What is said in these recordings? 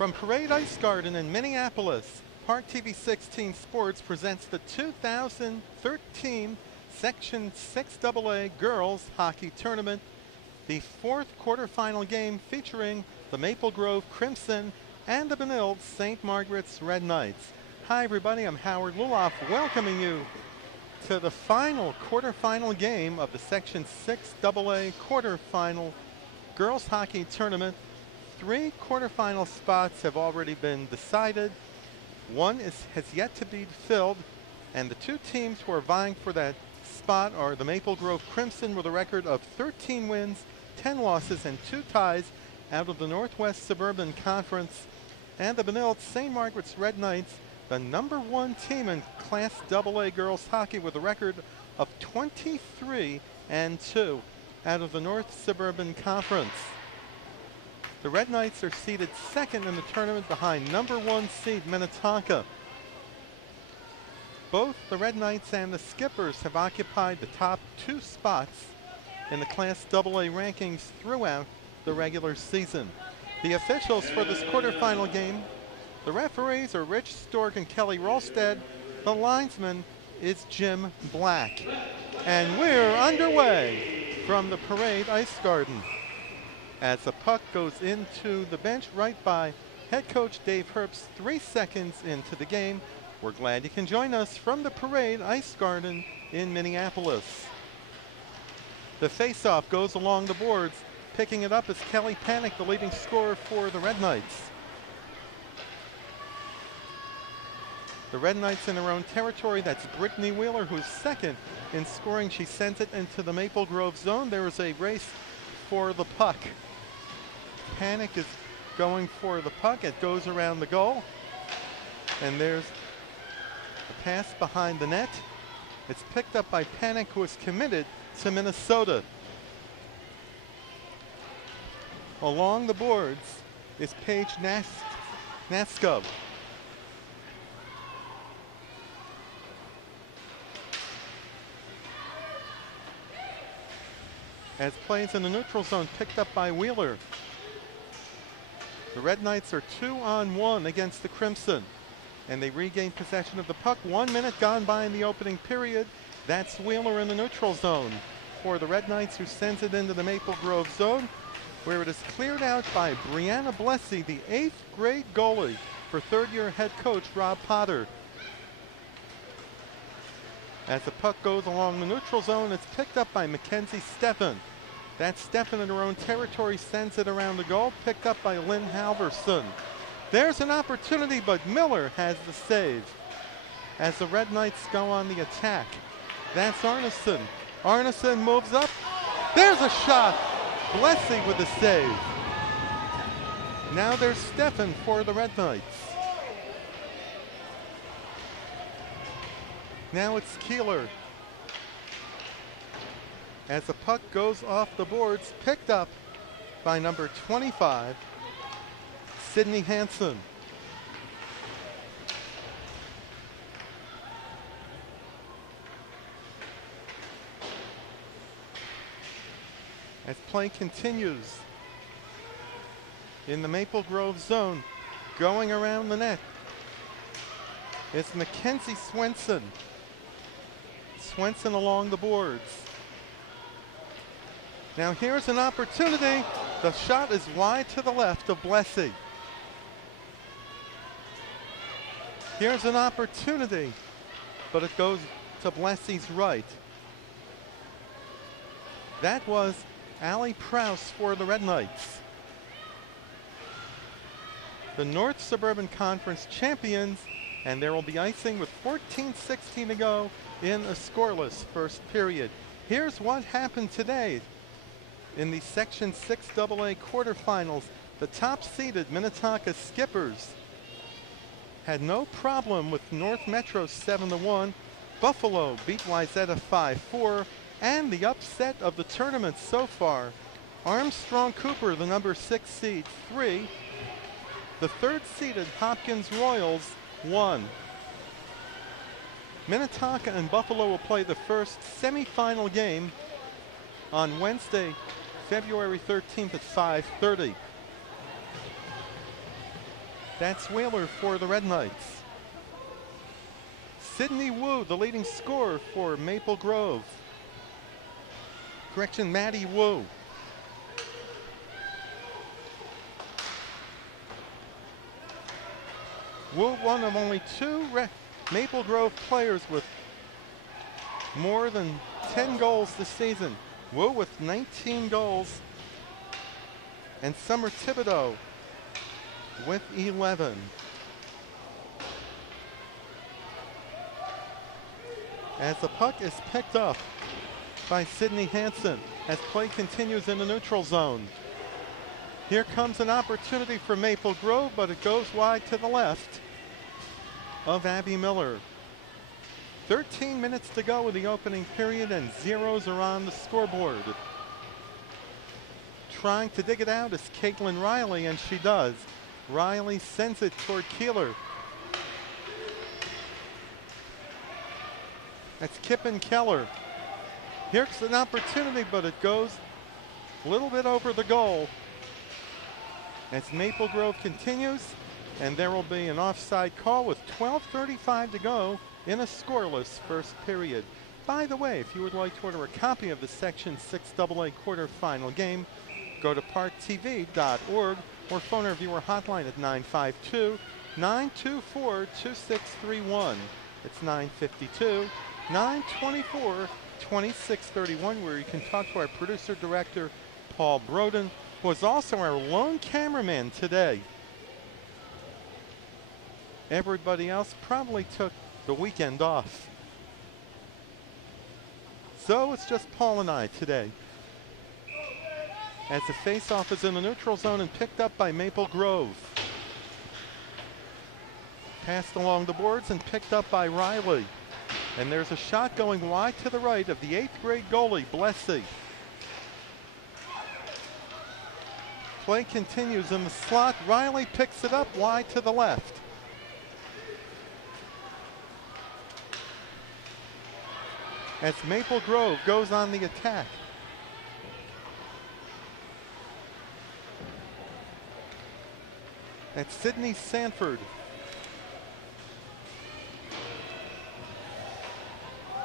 From Parade Ice Garden in Minneapolis, ParkTV 16 Sports presents the 2013 Section 6AA Girls Hockey Tournament, the fourth quarterfinal game featuring the Maple Grove Crimson and the Benilde-St. Margaret's Red Knights. Hi everybody, I'm Howard Luloff welcoming you to the final quarterfinal game of the Section 6AA quarterfinal Girls Hockey Tournament. 3 quarterfinal spots have already been decided. One has yet to be filled, and the 2 teams who are vying for that spot are the Maple Grove Crimson with a record of 13 wins, 10 losses, and 2 ties out of the Northwest Suburban Conference, and the Benilde-St. Margaret's Red Knights, the #1 team in Class AA girls hockey with a record of 23-2 out of the North Suburban Conference. The Red Knights are seeded second in the tournament behind #1 seed Minnetonka. Both the Red Knights and the Skippers have occupied the top 2 spots in the Class AA rankings throughout the regular season. The officials for this quarterfinal game, the referees are Rich Stork and Kelly Rolstad. The linesman is Jim Black. And we're underway from the Parade Ice Garden as the puck goes into the bench right by head coach Dave Herbst 3 seconds into the game. We're glad you can join us from the Parade Ice Garden in Minneapolis. The face-off goes along the boards. Picking it up is Kelly Panic, the leading scorer for the Red Knights. The Red Knights in their own territory. That's Brittany Wheeler, who's second in scoring. She sends it into the Maple Grove zone. There is a race for the puck. Panic is going for the puck. It goes around the goal. And there's a pass behind the net. It's picked up by Panic, who is committed to Minnesota. Along the boards is Paige Naskov. As plays in the neutral zone, picked up by Wheeler. The Red Knights are 2-on-1 against the Crimson, and they regain possession of the puck. 1 minute gone by in the opening period. That's Wheeler in the neutral zone for the Red Knights, who sends it into the Maple Grove zone, where it is cleared out by Brianna Blessy, the 8th grade goalie for 3rd-year head coach Rob Potter. As the puck goes along the neutral zone, it's picked up by Mackenzie Steffen. That's Steffen in her own territory, sends it around the goal, picked up by Lynn Halverson. There's an opportunity, but Miller has the save as the Red Knights go on the attack. That's Arneson. Arneson moves up. There's a shot. Blessy with the save. Now there's Steffen for the Red Knights. Now it's Keeler. As the puck goes off the boards, picked up by number 25, Sydney Hansen. As play continues in the Maple Grove zone, going around the net, it's Mackenzie Swenson. Swenson along the boards. Now here's an opportunity. The shot is wide to the left of Blessy. Here's an opportunity, but it goes to Blessy's right. That was Allie Prowse for the Red Knights. The North Suburban Conference champions, and there will be icing with 14:16 to go in a scoreless first period. Here's what happened today in the Section 6AA quarterfinals. The top-seeded Minnetonka Skippers had no problem with North Metro 7-1. Buffalo beat Wayzata 5-4. And the upset of the tournament so far, Armstrong Cooper, the #6 seed, 3. The 3rd-seeded Hopkins Royals, 1. Minnetonka and Buffalo will play the first semifinal game on Wednesday, February 13th at 5:30. That's Wheeler for the Red Knights. Sydney Wu, the leading scorer for Maple Grove. Correction, Maddie Wu. Wu, one of only two Maple Grove players with more than 10 goals this season. Wu with 19 goals, and Summer Thibodeau with 11. As the puck is picked up by Sydney Hansen as play continues in the neutral zone. Here comes an opportunity for Maple Grove, but it goes wide to the left of Abby Miller. 13 minutes to go in the opening period, and zeros are on the scoreboard. Trying to dig it out is Caitlin Riley, and she does. Riley sends it toward Keeler. That's Kippen Keller. Here's an opportunity, but it goes a little bit over the goal. As Maple Grove continues, and there will be an offside call with 12:35 to go in a scoreless first period. By the way, if you would like to order a copy of the Section 6AA quarterfinal game, go to ParkTV.org or phone our viewer hotline at 952-924-2631. It's 952-924-2631, where you can talk to our producer-director, Paul Broden, who was also our lone cameraman today. Everybody else probably took the weekend off. So it's just Paul and I today. As the face-off is in the neutral zone and picked up by Maple Grove. Passed along the boards and picked up by Riley. And there's a shot going wide to the right of the 8th grade goalie, Blessy. Play continues in the slot. Riley picks it up wide to the left. As Maple Grove goes on the attack. That's Sydney Sanford.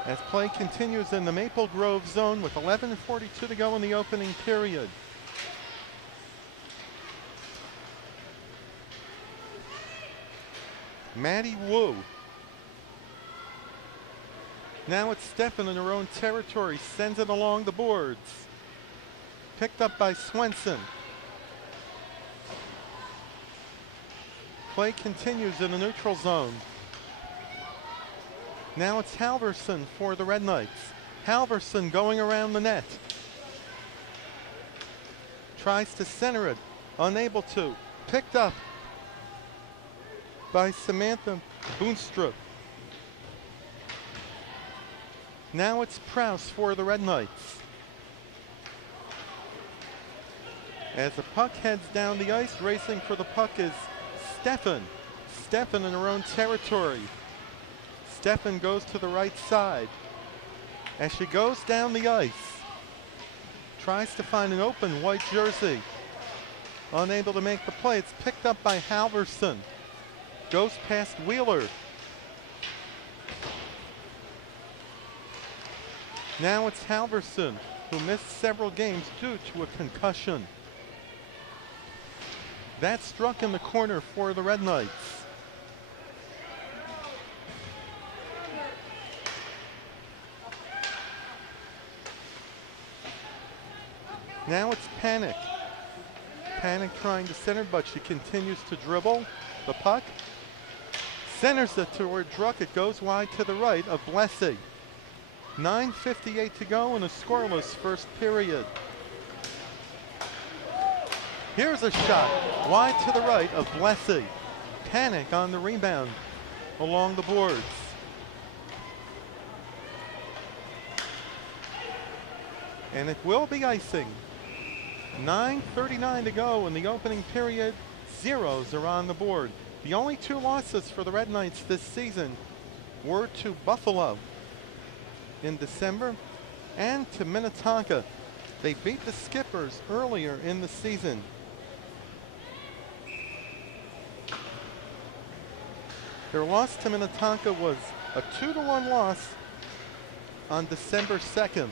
As play continues in the Maple Grove zone with 11:42 to go in the opening period. Maddie Wu. Now it's Steffen in her own territory, sends it along the boards. Picked up by Swenson. Play continues in the neutral zone. Now it's Halverson for the Red Knights. Halverson going around the net. Tries to center it, unable to. Picked up by Samantha Boonstrup. Now it's Prouse for the Red Knights. As the puck heads down the ice, racing for the puck is Steffen. Steffen in her own territory. Steffen goes to the right side. As she goes down the ice, tries to find an open white jersey. Unable to make the play. It's picked up by Halverson. Goes past Wheeler. Now it's Halverson, who missed several games due to a concussion. That struck in the corner for the Red Knights. Now it's Panic. Panic trying to center, but she continues to dribble the puck. Centers it toward Druck. It goes wide to the right of Blessy. 9:58 to go in a scoreless first period. Here's a shot wide to the right of Blessy. Panic on the rebound along the boards. And it will be icing. 9:39 to go in the opening period. Zeros are on the board. The only two losses for the Red Knights this season were to Buffalo in December and to Minnetonka. They beat the Skippers earlier in the season. Their loss to Minnetonka was a 2-1 loss on December 2nd.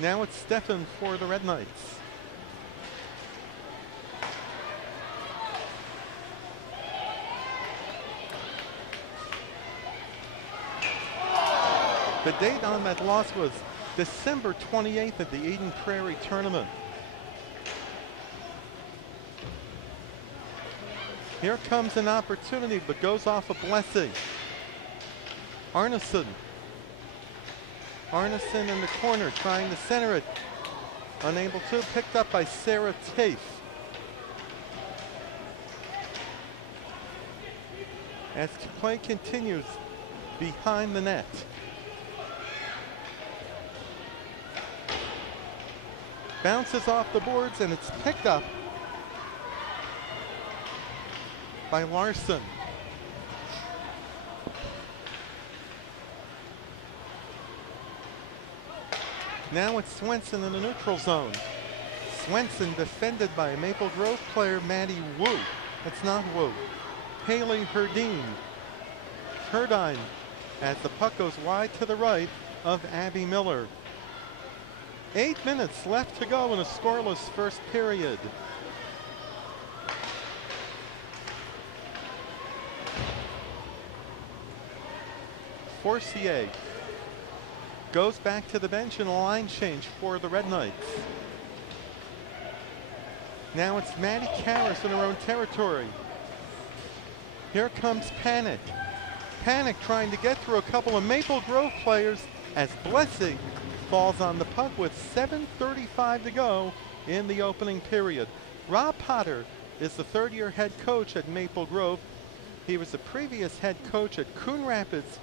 Now it's Stefan for the Red Knights. The date on that loss was December 28th at the Eden Prairie tournament. Here comes an opportunity, but goes off a blessing. Arneson in the corner, trying to center it. Unable to, picked up by Sarah Tafe. As play continues behind the net. Bounces off the boards and it's picked up by Larson. Now it's Swenson in the neutral zone. Swenson defended by Maple Grove player Maddie Wu. It's not Wu. Haley Herdine as the puck goes wide to the right of Abby Miller. 8 minutes left to go in a scoreless first period. Forcier goes back to the bench in a line change for the Red Knights. Now it's Maddie Karras in her own territory. Here comes Panic. Panic trying to get through a couple of Maple Grove players as Blessing falls on the puck with 7:35 to go in the opening period. Rob Potter is the third-year head coach at Maple Grove. He was the previous head coach at Coon Rapids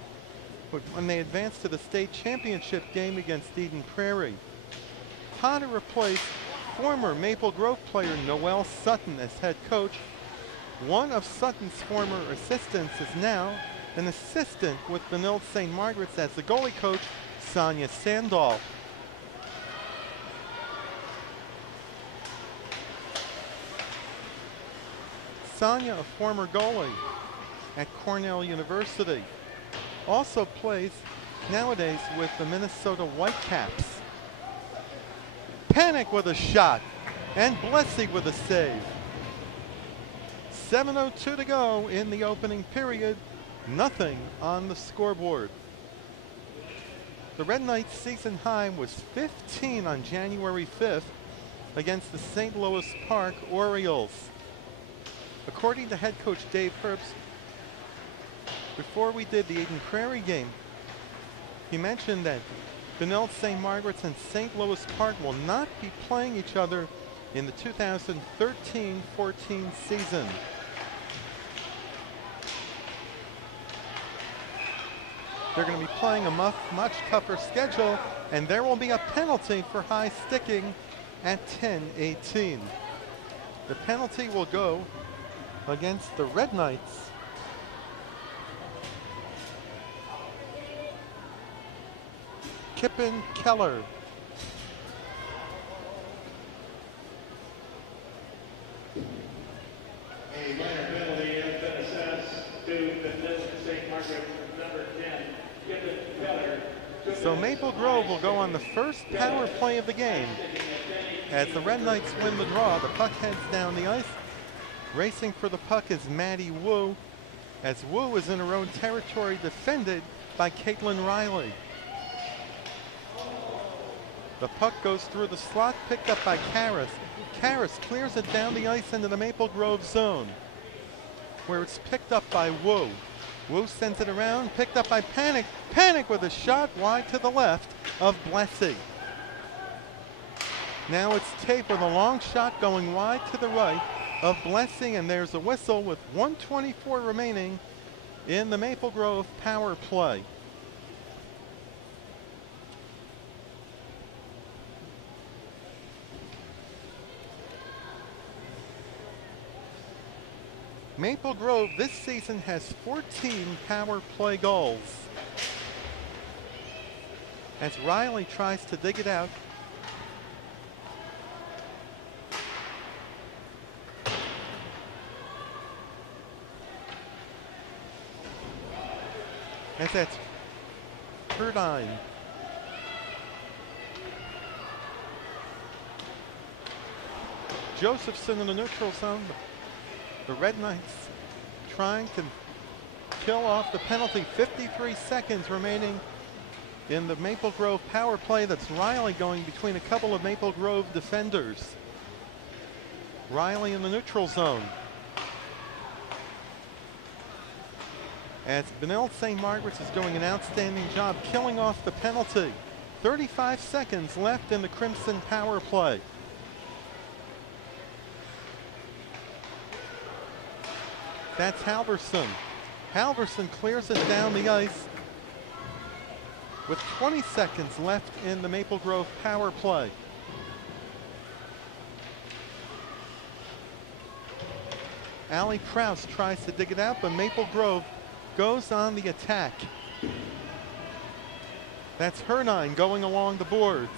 when they advanced to the state championship game against Eden Prairie. Potter replaced former Maple Grove player Noelle Sutton as head coach. One of Sutton's former assistants is now an assistant with Benilde-St. Margaret's as the goalie coach, Sonia Sandahl. Sonia, a former goalie at Cornell University, also plays nowadays with the Minnesota Whitecaps. Panic with a shot and Blessing with a save. 7:02 to go in the opening period. Nothing on the scoreboard. The Red Knights' season high was 15 on January 5th against the St. Louis Park Orioles. According to head coach Dave Herbst, before we did the Eden Prairie game, he mentioned that Benilde-St. Margaret's and St. Louis Park will not be playing each other in the 2013-14 season. They're going to be playing a much tougher schedule, and there will be a penalty for high sticking at 10:18. The penalty will go against the Red Knights. Kippen Keller. A minor penalty has been assessed to Benilde-St. Margaret, number 10, Kippen Keller. So Maple Grove will go on the first power play of the game. As the Red Knights win the draw, the puck heads down the ice. Racing for the puck is Maddie Wu, as Wu is in her own territory, defended by Caitlin Riley. The puck goes through the slot, picked up by Karras. Karras clears it down the ice into the Maple Grove zone, where it's picked up by Wu. Wu sends it around, picked up by Panic. Panic with a shot wide to the left of Blessing. Now it's Tape with a long shot going wide to the right of Blessing, and there's a whistle with 1:24 remaining in the Maple Grove power play. Maple Grove this season has 14 power play goals. As Riley tries to dig it out. As that's Herdine. Josephson in the neutral zone. The Red Knights trying to kill off the penalty. 53 seconds remaining in the Maple Grove power play. That's Riley going between a couple of Maple Grove defenders. Riley in the neutral zone. As Benilde-St. Margaret's is doing an outstanding job killing off the penalty. 35 seconds left in the Crimson power play. That's Halverson. Halverson clears it down the ice with 20 seconds left in the Maple Grove power play. Allie Prouse tries to dig it out, but Maple Grove goes on the attack. That's Hernine going along the boards.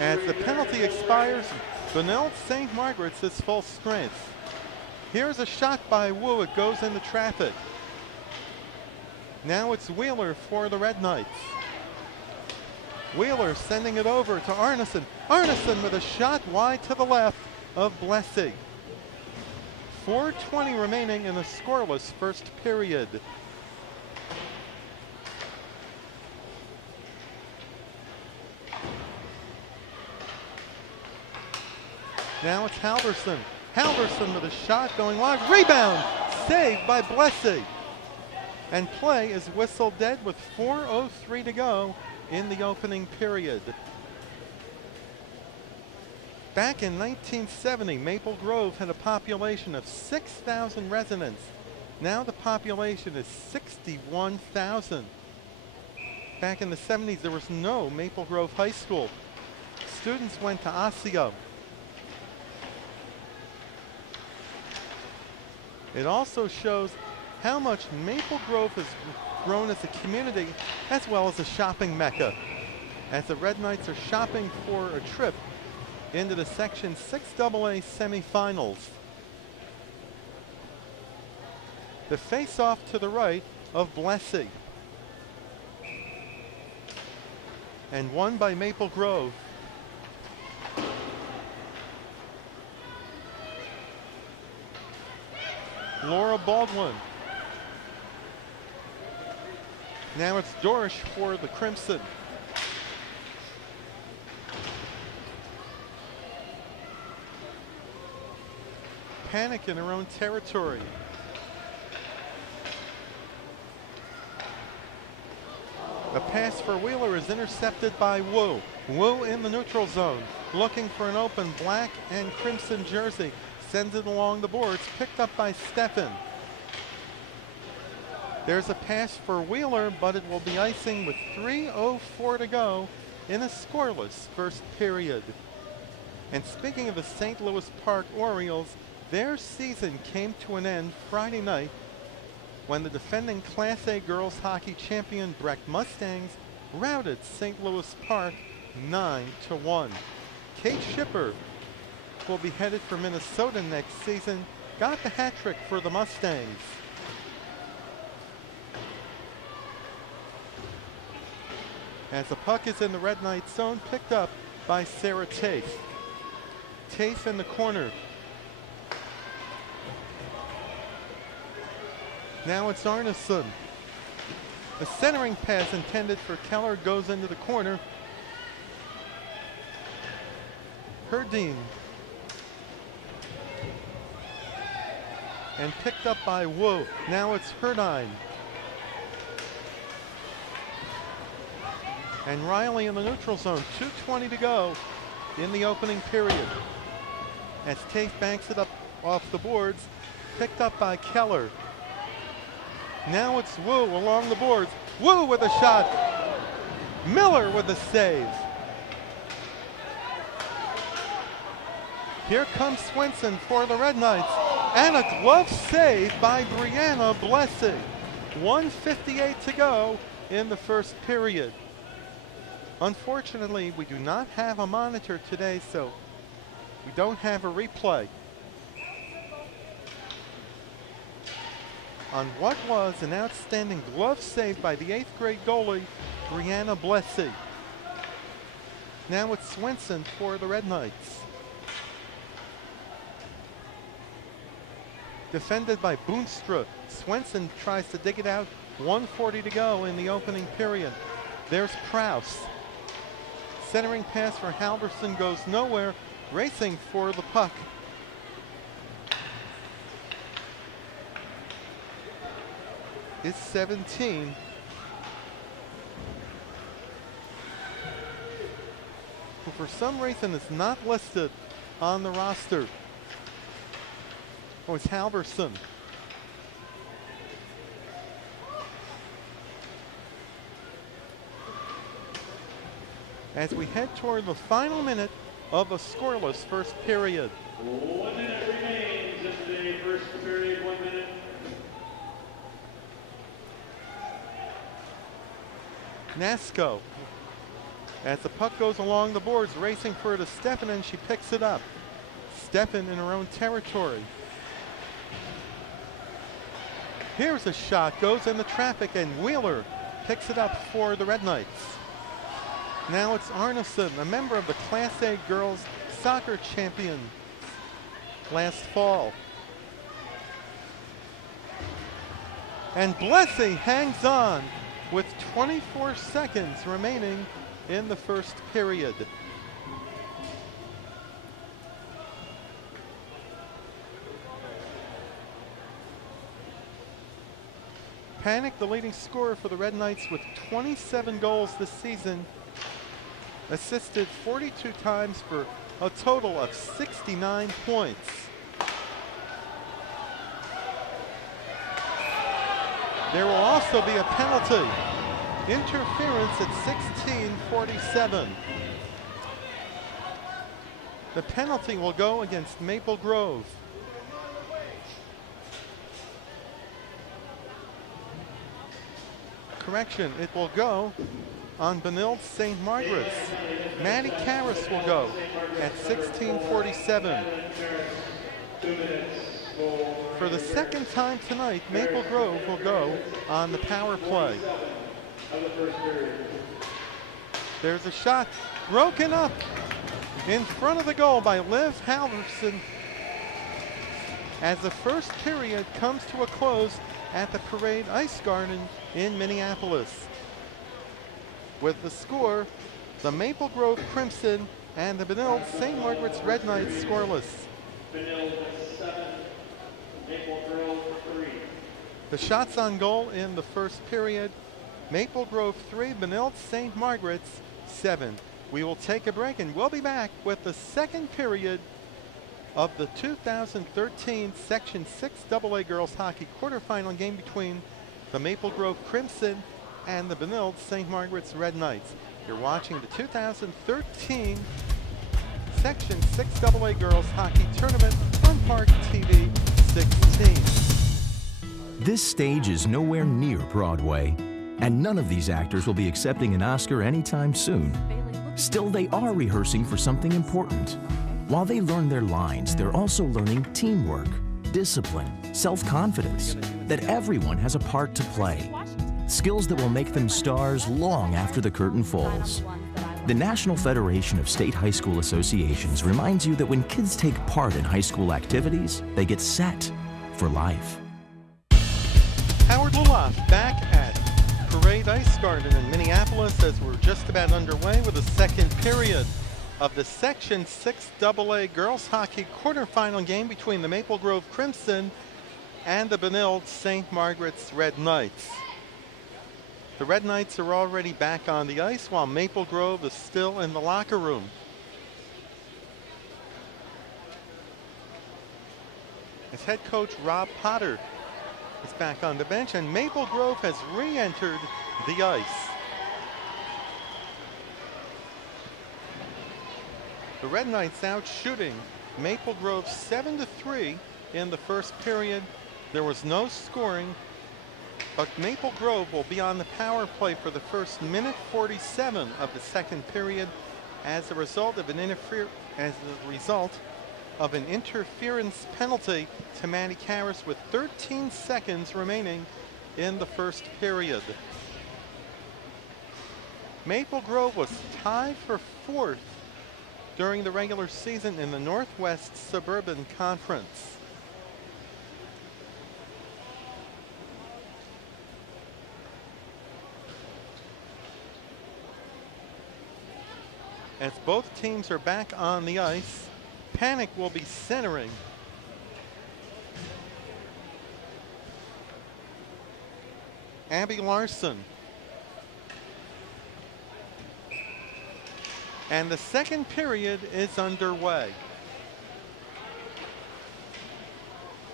As the penalty expires, Benilde-St. Margaret's is full strength. Here's a shot by Wu. It goes into traffic. Now it's Wheeler for the Red Knights. Wheeler sending it over to Arneson. Arneson with a shot wide to the left of Blessing. 4:20 remaining in a scoreless first period. Now it's Halverson. Halverson with a shot going wide. Rebound! Saved by Blessing. And play is whistled dead with 4:03 to go in the opening period. Back in 1970, Maple Grove had a population of 6,000 residents. Now the population is 61,000. Back in the 70s, there was no Maple Grove High School. Students went to Osseo. It also shows how much Maple Grove has grown as a community as well as a shopping mecca, as the Red Knights are shopping for a trip into the Section 6AA semifinals. The face-off to the right of Blessing. And won by Maple Grove. Laura Baldwin. Now it's Dorsch for the Crimson. Panic in her own territory. A pass for Wheeler is intercepted by Wu. Wu in the neutral zone, looking for an open black and crimson jersey. Sends it along the boards, picked up by Steffen. There's a pass for Wheeler, but it will be icing with 3:04 to go in a scoreless first period. And speaking of the St. Louis Park Orioles, their season came to an end Friday night when the defending Class A girls hockey champion Breck Mustangs routed St. Louis Park 9-1. Kate Schipper will be headed for Minnesota next season. Got the hat trick for the Mustangs. As the puck is in the Red Knight zone, picked up by Sarah Tafe. Tafe in the corner. Now it's Arneson. The centering pass intended for Keller goes into the corner. Herdine. And picked up by Wu. Now it's Herdine. And Riley in the neutral zone. 2:20 to go in the opening period. As Tafe banks it up off the boards. Picked up by Keller. Now it's Wu along the boards. Wu with a shot. Miller with a save. Here comes Swenson for the Red Knights, and a glove save by Brianna Blessing. 1:58 to go in the first period. Unfortunately, we do not have a monitor today, so we don't have a replay on what was an outstanding glove save by the 8th grade goalie, Brianna Blessing. Now it's Swenson for the Red Knights. Defended by Boonstra. Swenson tries to dig it out. 1:40 to go in the opening period. There's Kraus. Centering pass for Halverson goes nowhere. Racing for the puck. Is 17. Who for some reason is not listed on the roster. Oh, it's Halverson. As we head toward the final minute of a scoreless first period. 1 minute remains in the first period, 1 minute. Nasco. As the puck goes along the boards, racing for it to Steffen, and she picks it up. Steffen in her own territory. Here's a shot, goes in the traffic, and Wheeler picks it up for the Red Knights. Now it's Arneson, a member of the Class A girls soccer champions last fall. And Blessing hangs on with 24 seconds remaining in the first period. Panik, the leading scorer for the Red Knights with 27 goals this season, assisted 42 times for a total of 69 points. There will also be a penalty. Interference at 16:47. The penalty will go against Maple Grove. Correction, it will go on Benilde-St. Margaret's. Maddie Karras will go at 16:47. For the second time tonight, Maple Grove will go on the power play. There's a shot broken up in front of the goal by Liv Halverson as the first period comes to a close at the Parade Ice Garden in Minneapolis. With the score, the Maple Grove Crimson and the Benilde-St. Margaret's Red Knights scoreless. Benilde 7, Maple Grove 3. The shots on goal in the first period, Maple Grove 3, Benilde-St. Margaret's 7. We will take a break and we'll be back with the second period of the 2013 Section 6 AA Girls Hockey quarterfinal game between the Maple Grove Crimson and the Benilde-St. Margaret's Red Knights. You're watching the 2013 Section 6 AA Girls Hockey Tournament on ParkTV 16. This stage is nowhere near Broadway, and none of these actors will be accepting an Oscar anytime soon. Still, they are rehearsing for something important. While they learn their lines, they're also learning teamwork, discipline, self-confidence, that everyone has a part to play. Skills that will make them stars long after the curtain falls. The National Federation of State High School Associations reminds you that when kids take part in high school activities, they get set for life. Howard Luloff back at Parade Ice Garden in Minneapolis as we're just about underway with the second period of the Section 6 AA Girls Hockey quarterfinal game between the Maple Grove Crimson and the Benilde-St. Margaret's Red Knights. The Red Knights are already back on the ice while Maple Grove is still in the locker room. As head coach Rob Potter is back on the bench, and Maple Grove has re-entered the ice. The Red Knights out shooting Maple Grove 7-3 in the first period. There was no scoring, but Maple Grove will be on the power play for the first minute 47 of the second period as a result of an interference penalty to Maddie Karras with 13 seconds remaining in the first period. Maple Grove was tied for fourth during the regular season in the Northwest Suburban Conference. As both teams are back on the ice, Panic will be centering. Abby Larson. And the second period is underway.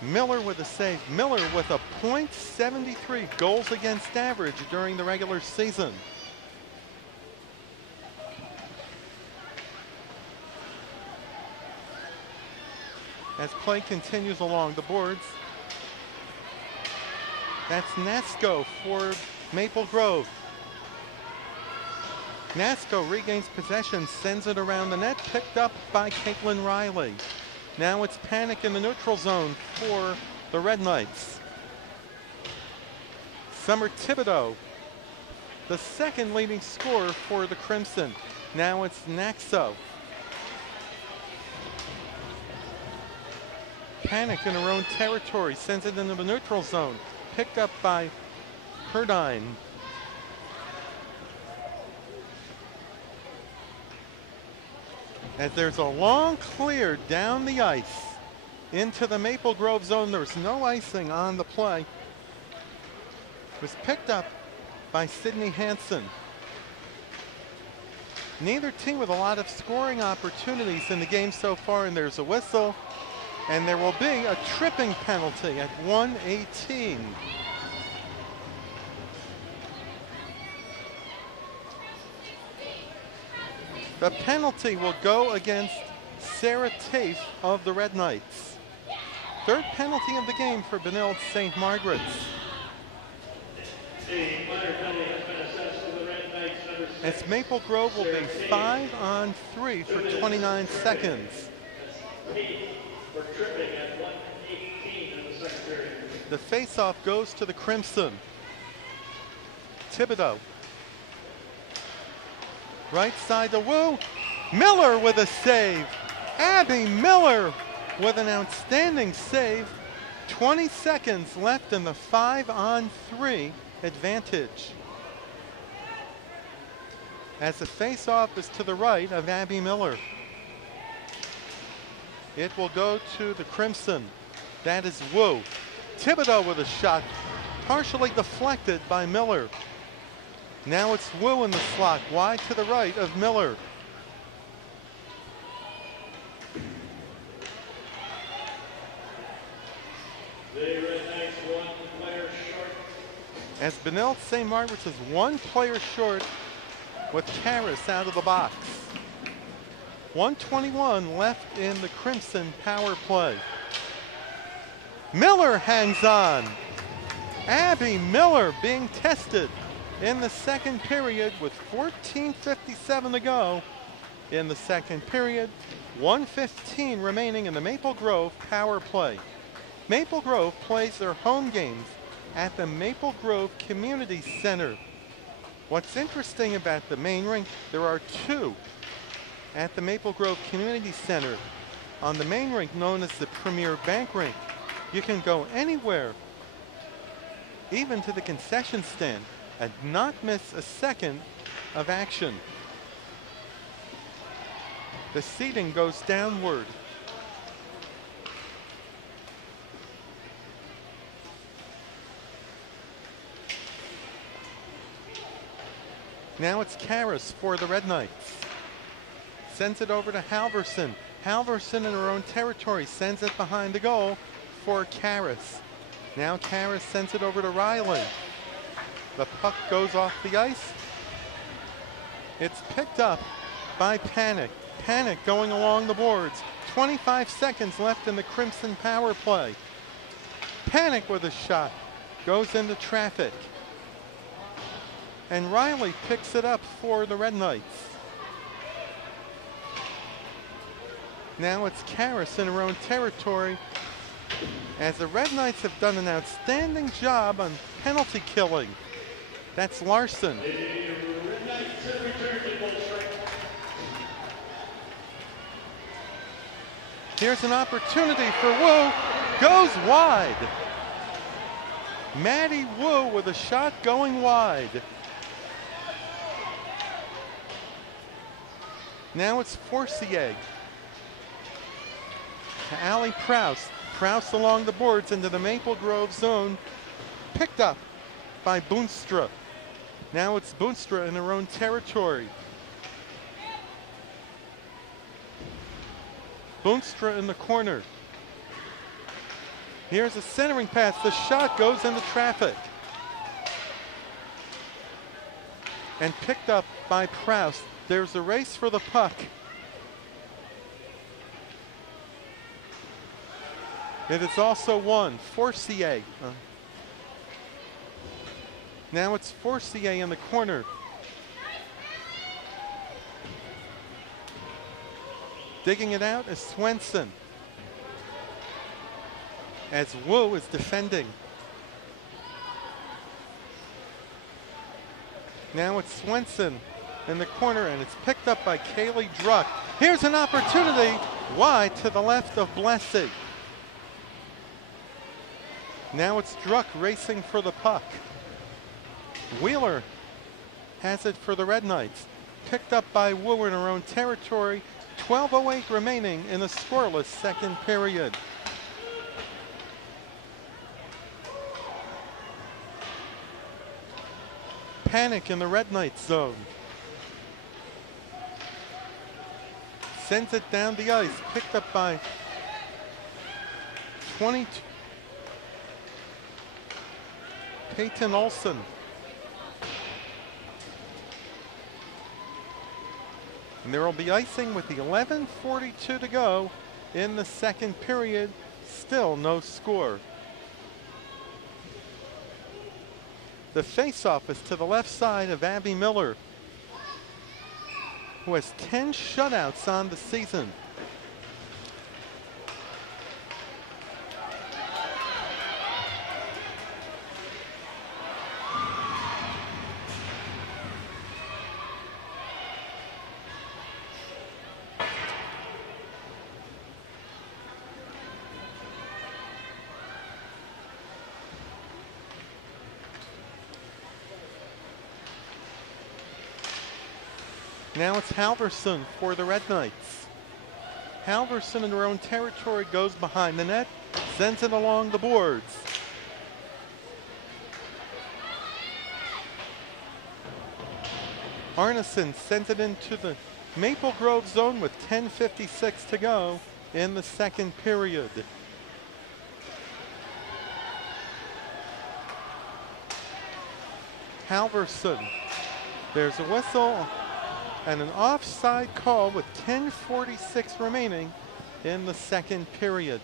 Miller with a save. Miller with a .73 goals against average during the regular season. As play continues along the boards, that's Nasco for Maple Grove. Nasco regains possession, sends it around the net, picked up by Caitlin Riley. Now it's Panic in the neutral zone for the Red Knights. Summer Thibodeau, the second leading scorer for the Crimson. Now it's Naxo. Panic in her own territory, sends it into the neutral zone, picked up by Herdine. As there's a long clear down the ice into the Maple Grove zone. There's no icing on the play. It was picked up by Sydney Hansen. Neither team with a lot of scoring opportunities in the game so far, and there's a whistle, and there will be a tripping penalty at 1:18. The penalty will go against Sarah Tafe of the Red Knights. Third penalty of the game for Benilde-St. Margaret's. As Maple Grove will be 5-on-3 for 29 seconds. The face-off goes to the Crimson. Thibodeau. Right side to Wu. Miller with a save. Abby Miller with an outstanding save. 20 seconds left in the 5-on-3 advantage. As the face-off is to the right of Abby Miller. It will go to the Crimson. That is Wu. Thibodeau with a shot, partially deflected by Miller. Now it's Wu in the slot, wide to the right of Miller. As Benilde-St. Margaret's is one player short with Karras out of the box. 1:21 left in the Crimson power play. Miller hangs on. Abby Miller being tested in the second period with 14:57 to go in the second period. 1:15 remaining in the Maple Grove power play. Maple Grove plays their home games at the Maple Grove Community Center. What's interesting about the main rink, there are two at the Maple Grove Community Center. On the main rink known as the Premier Bank Rink, you can go anywhere, even to the concession stand, and not miss a second of action. The seating goes downward. Now it's Karras for the Red Knights. Sends it over to Halverson. Halverson in her own territory sends it behind the goal for Karras. Now Karras sends it over to Riley. The puck goes off the ice. It's picked up by Panic. Panic going along the boards. 25 seconds left in the Crimson power play. Panic with a shot. Goes into traffic. And Riley picks it up for the Red Knights. Now it's Karas in her own territory, as the Red Knights have done an outstanding job on penalty killing. That's Larson. Here's an opportunity for Wu. Goes wide. Maddie Wu with a shot going wide. Now it's Forcier. To Allie Proust. Proust along the boards into the Maple Grove zone. Picked up by Boonstra. Now it's Boonstra in her own territory. Boonstra in the corner. Here's a centering pass. The shot goes into traffic. And picked up by Proust. There's a race for the puck. It is also won. Forcier. Now it's Forcier in the corner. Digging it out is Swenson. As Wu is defending. Now it's Swenson in the corner, and it's picked up by Kaylee Druck. Here's an opportunity wide to the left of Blessing. Now it's Druck racing for the puck. Wheeler has it for the Red Knights. Picked up by Wu in her own territory. 12:08 remaining in the scoreless second period. Panic in the Red Knights zone. Sends it down the ice. Picked up by 22. Peyton Olsen. And there will be icing with 11:42 to go in the second period. Still no score. The faceoff is to the left side of Abby Miller, who has 10 shutouts on the season. Now it's Halverson for the Red Knights. Halverson in her own territory goes behind the net, sends it along the boards. Arneson sends it into the Maple Grove zone with 10:56 to go in the second period. Halverson. There's a whistle and an offside call with 10:46 remaining in the second period.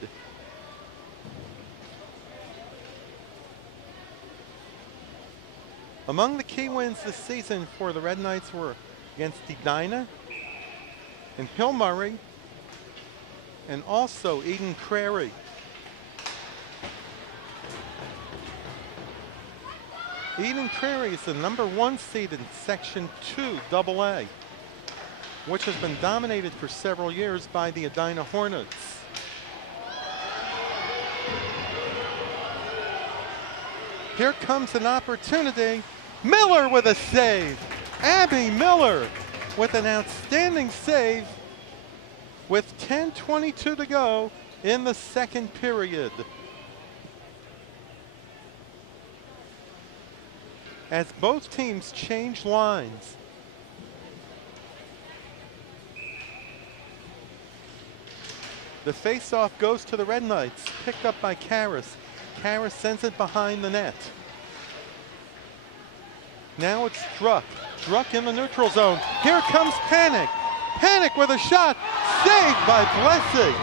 Among the key wins this season for the Red Knights were against Edina and Hillmurray, and also Eden Prairie. Eden Prairie is the #1 seed in Section 2 AA, which has been dominated for several years by the Edina Hornets. Here comes an opportunity. Miller with a save. Abby Miller with an outstanding save with 10:22 to go in the second period. As both teams change lines. The faceoff goes to the Red Knights, picked up by Karas. Karas sends it behind the net. Now it's Druck. Druck in the neutral zone. Here comes Panic. Panic with a shot, saved by Blessing.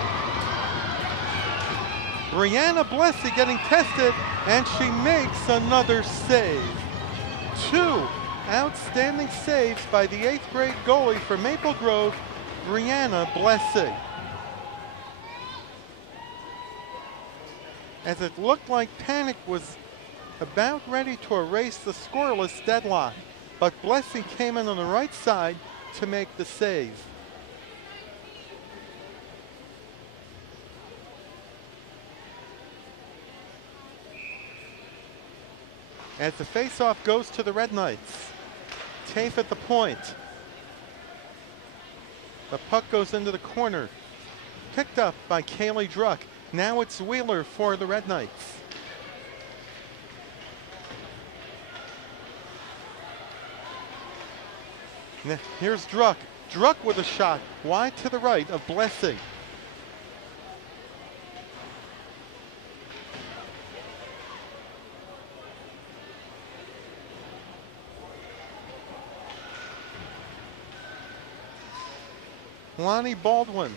Brianna Blessing getting tested, and she makes another save. 2 outstanding saves by the 8th grade goalie for Maple Grove, Brianna Blessing. As it looked like Panic was about ready to erase the scoreless deadlock, but Blessing came in on the right side to make the save. As the faceoff goes to the Red Knights, Tafe at the point. The puck goes into the corner, picked up by Kaylee Druck. Now it's Wheeler for the Red Knights. Now, here's Druck. Druck with a shot wide to the right of Blessing. Lonnie Baldwin.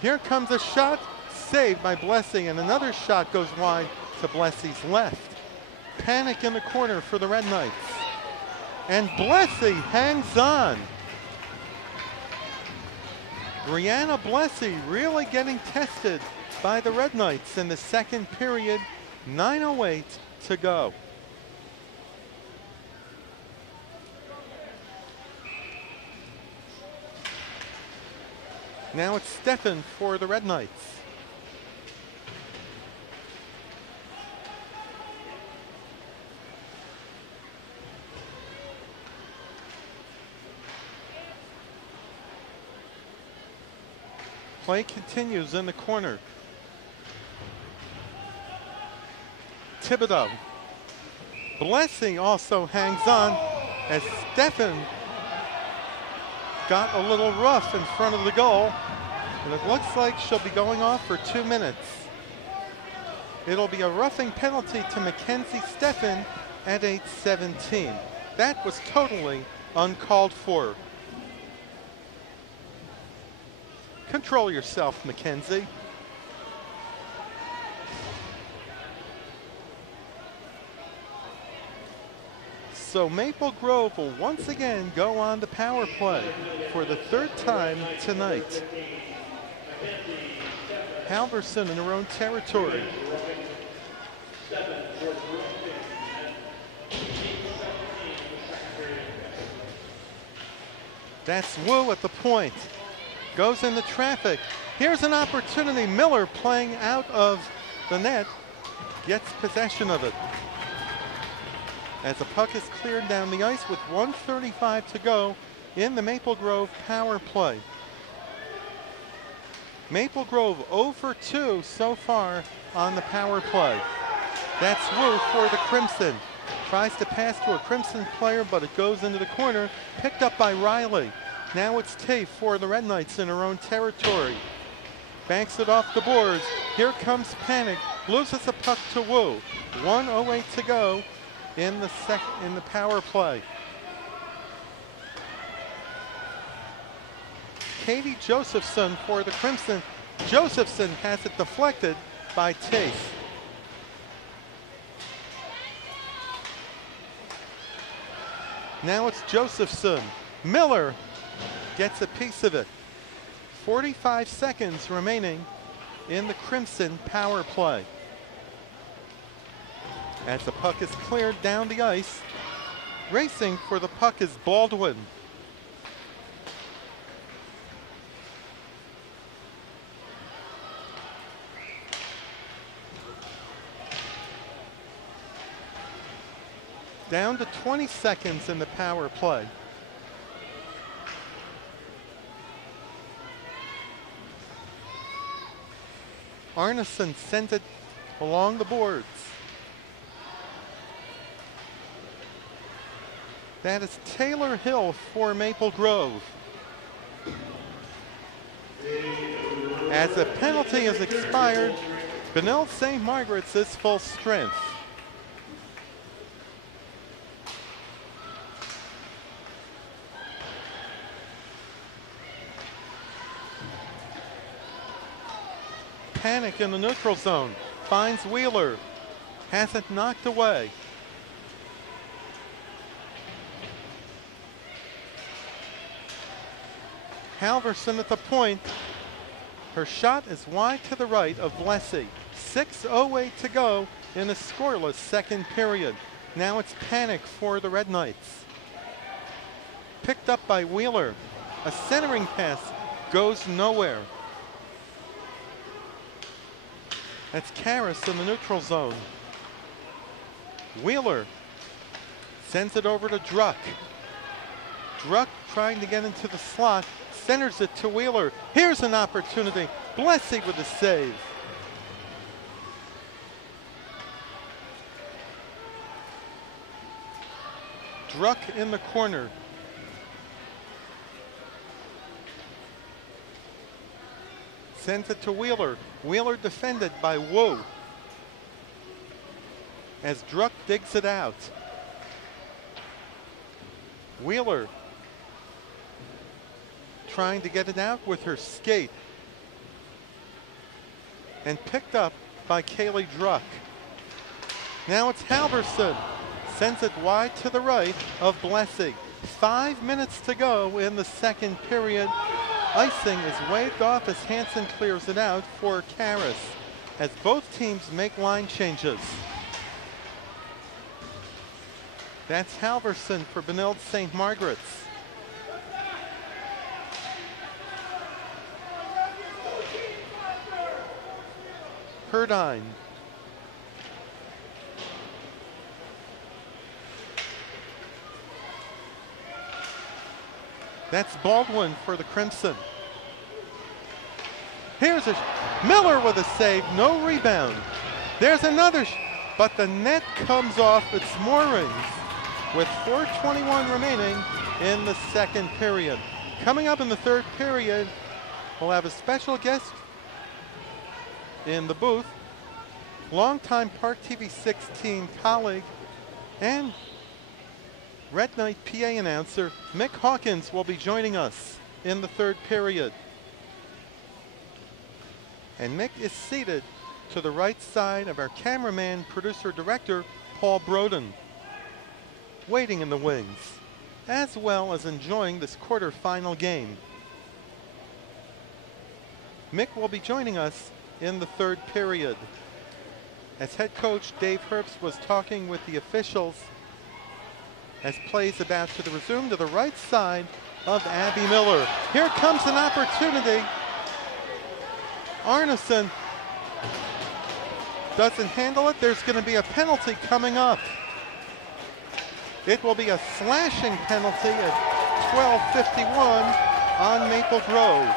Here comes a shot, saved by Blessing, and another shot goes wide to Blessing's left. Panic in the corner for the Red Knights. And Blessing hangs on. Brianna Blessing really getting tested by the Red Knights in the second period. 9:08 to go. Now it's Steffen for the Red Knights. Play continues in the corner. Thibodeau. Blessing also hangs on as Steffen got a little rough in front of the goal, and it looks like she'll be going off for 2 minutes. It'll be a roughing penalty to Mackenzie Steffen at 8:17. That was totally uncalled for. Control yourself, Mackenzie. So Maple Grove will once again go on the power play for the 3rd time tonight. Halverson in their own territory. That's Wu at the point. Goes into traffic. Here's an opportunity. Miller playing out of the net gets possession of it. As the puck is cleared down the ice with 1:35 to go in the Maple Grove power play. Maple Grove 0 for 2 so far on the power play. That's Wu for the Crimson. Tries to pass to a Crimson player, but it goes into the corner. Picked up by Riley. Now it's Tafe for the Red Knights in her own territory. Banks it off the boards. Here comes Panic. Loses the puck to Wu. 1:08 to go in the power play. Katie Josephson for the Crimson. Josephson has it deflected by Tafe. Now it's Josephson. Miller gets a piece of it. 45 seconds remaining in the Crimson power play. As the puck is cleared down the ice, racing for the puck is Baldwin. Down to 20 seconds in the power play. Arneson sends it along the boards. That is Taylor Hill for Maple Grove. As the penalty is expired, Benilde-St. Margaret's is full strength. Panic in the neutral zone. Finds Wheeler. Has it knocked away. Halverson at the point. Her shot is wide to the right of Blessy. 6:08 to go in a scoreless second period. Now it's Panic for the Red Knights. Picked up by Wheeler. A centering pass goes nowhere. That's Karras in the neutral zone. Wheeler sends it over to Druck. Druck trying to get into the slot, centers it to Wheeler. Here's an opportunity. Blessy with a save. Druck in the corner. Sends it to Wheeler. Wheeler defended by Wu. As Druck digs it out. Wheeler trying to get it out with her skate. And picked up by Kaylee Druck. Now it's Halverson. Sends it wide to the right of Blessy. 5 minutes to go in the second period. Icing is waved off as Hansen clears it out for Karras as both teams make line changes. That's Halverson for Benilde-St. Margaret's. Herdine. That's Baldwin for the Crimson. Here's a Miller with a save, no rebound. There's another, but the net comes off its moorings with 4:21 remaining in the second period. Coming up in the third period, we'll have a special guest in the booth, longtime ParkTV 16 colleague and Red Knight PA announcer Mick Hawkins will be joining us in the third period. And Mick is seated to the right side of our cameraman, producer, director, Paul Broden, waiting in the wings, as well as enjoying this quarterfinal game. Mick will be joining us in the third period. As head coach Dave Herbst was talking with the officials as play's about to resume to the right side of Abby Miller. Here comes an opportunity. Arneson doesn't handle it. There's going to be a penalty coming up. It will be a slashing penalty at 12:51 on Maple Grove.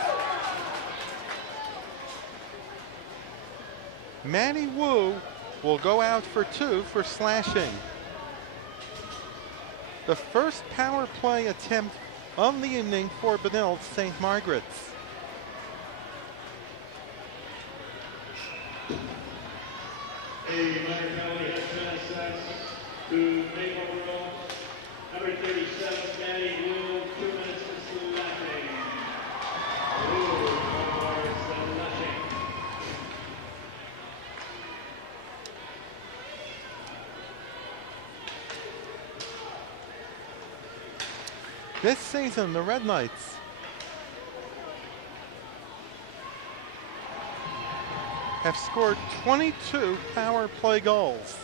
Manny Wu will go out for 2 for slashing. The first power play attempt of the evening for Benilde-St. Margaret's. A minor penalty has been assessed to Maple Grove. Number 37, Manny Wu, 2 minutes for slashing. Wu for slashing. This season, the Red Knights have scored 22 power play goals.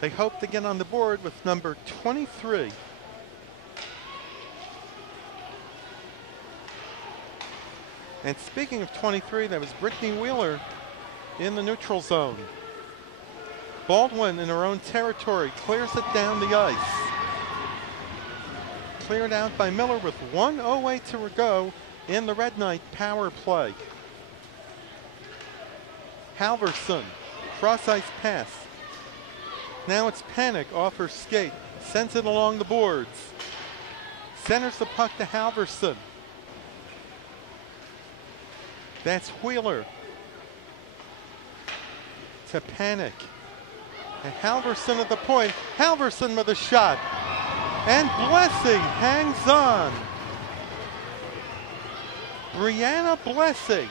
They hope to get on the board with number 23. And speaking of 23, that was Brittany Wheeler in the neutral zone. Baldwin in her own territory clears it down the ice. Cleared out by Miller with 1:08 to go in the Red Knight power play. Halverson, cross ice pass. Now it's Panic off her skate, sends it along the boards. Centers the puck to Halverson. That's Wheeler to Panic. And Halverson at the point. Halverson with a shot. And Blessy hangs on. Brianna Blessy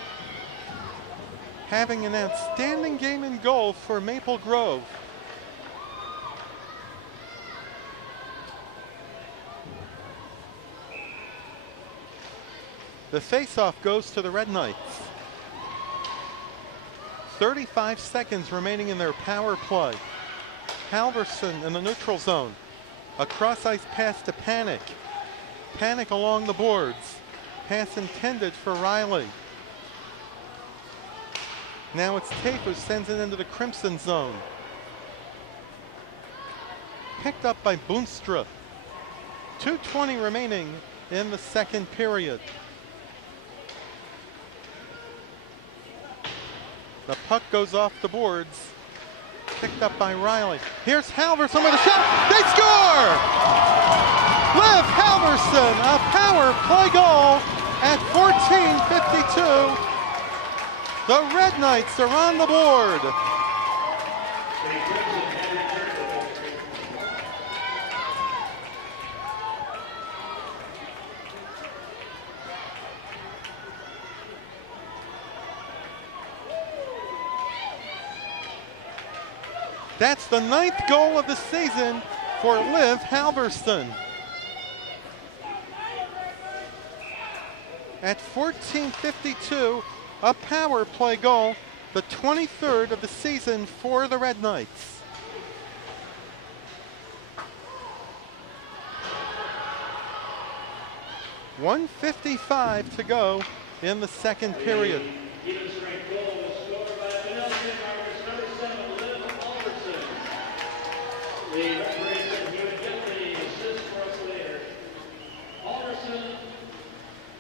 having an outstanding game in goal for Maple Grove. The faceoff goes to the Red Knights. 35 seconds remaining in their power play. Halverson in the neutral zone. A cross-ice pass to Panic. Panic along the boards. Pass intended for Riley. Now it's Tape who sends it into the Crimson zone. Picked up by Boonstra. 2:20 remaining in the second period. The puck goes off the boards. Picked up by Riley. Here's Halverson with a shot. They score! Liv Halverson, a power play goal at 14:52. The Red Knights are on the board. That's the 9th goal of the season for Liv Halverson. At 14:52, a power play goal, the 23rd of the season for the Red Knights. .155 to go in the second period.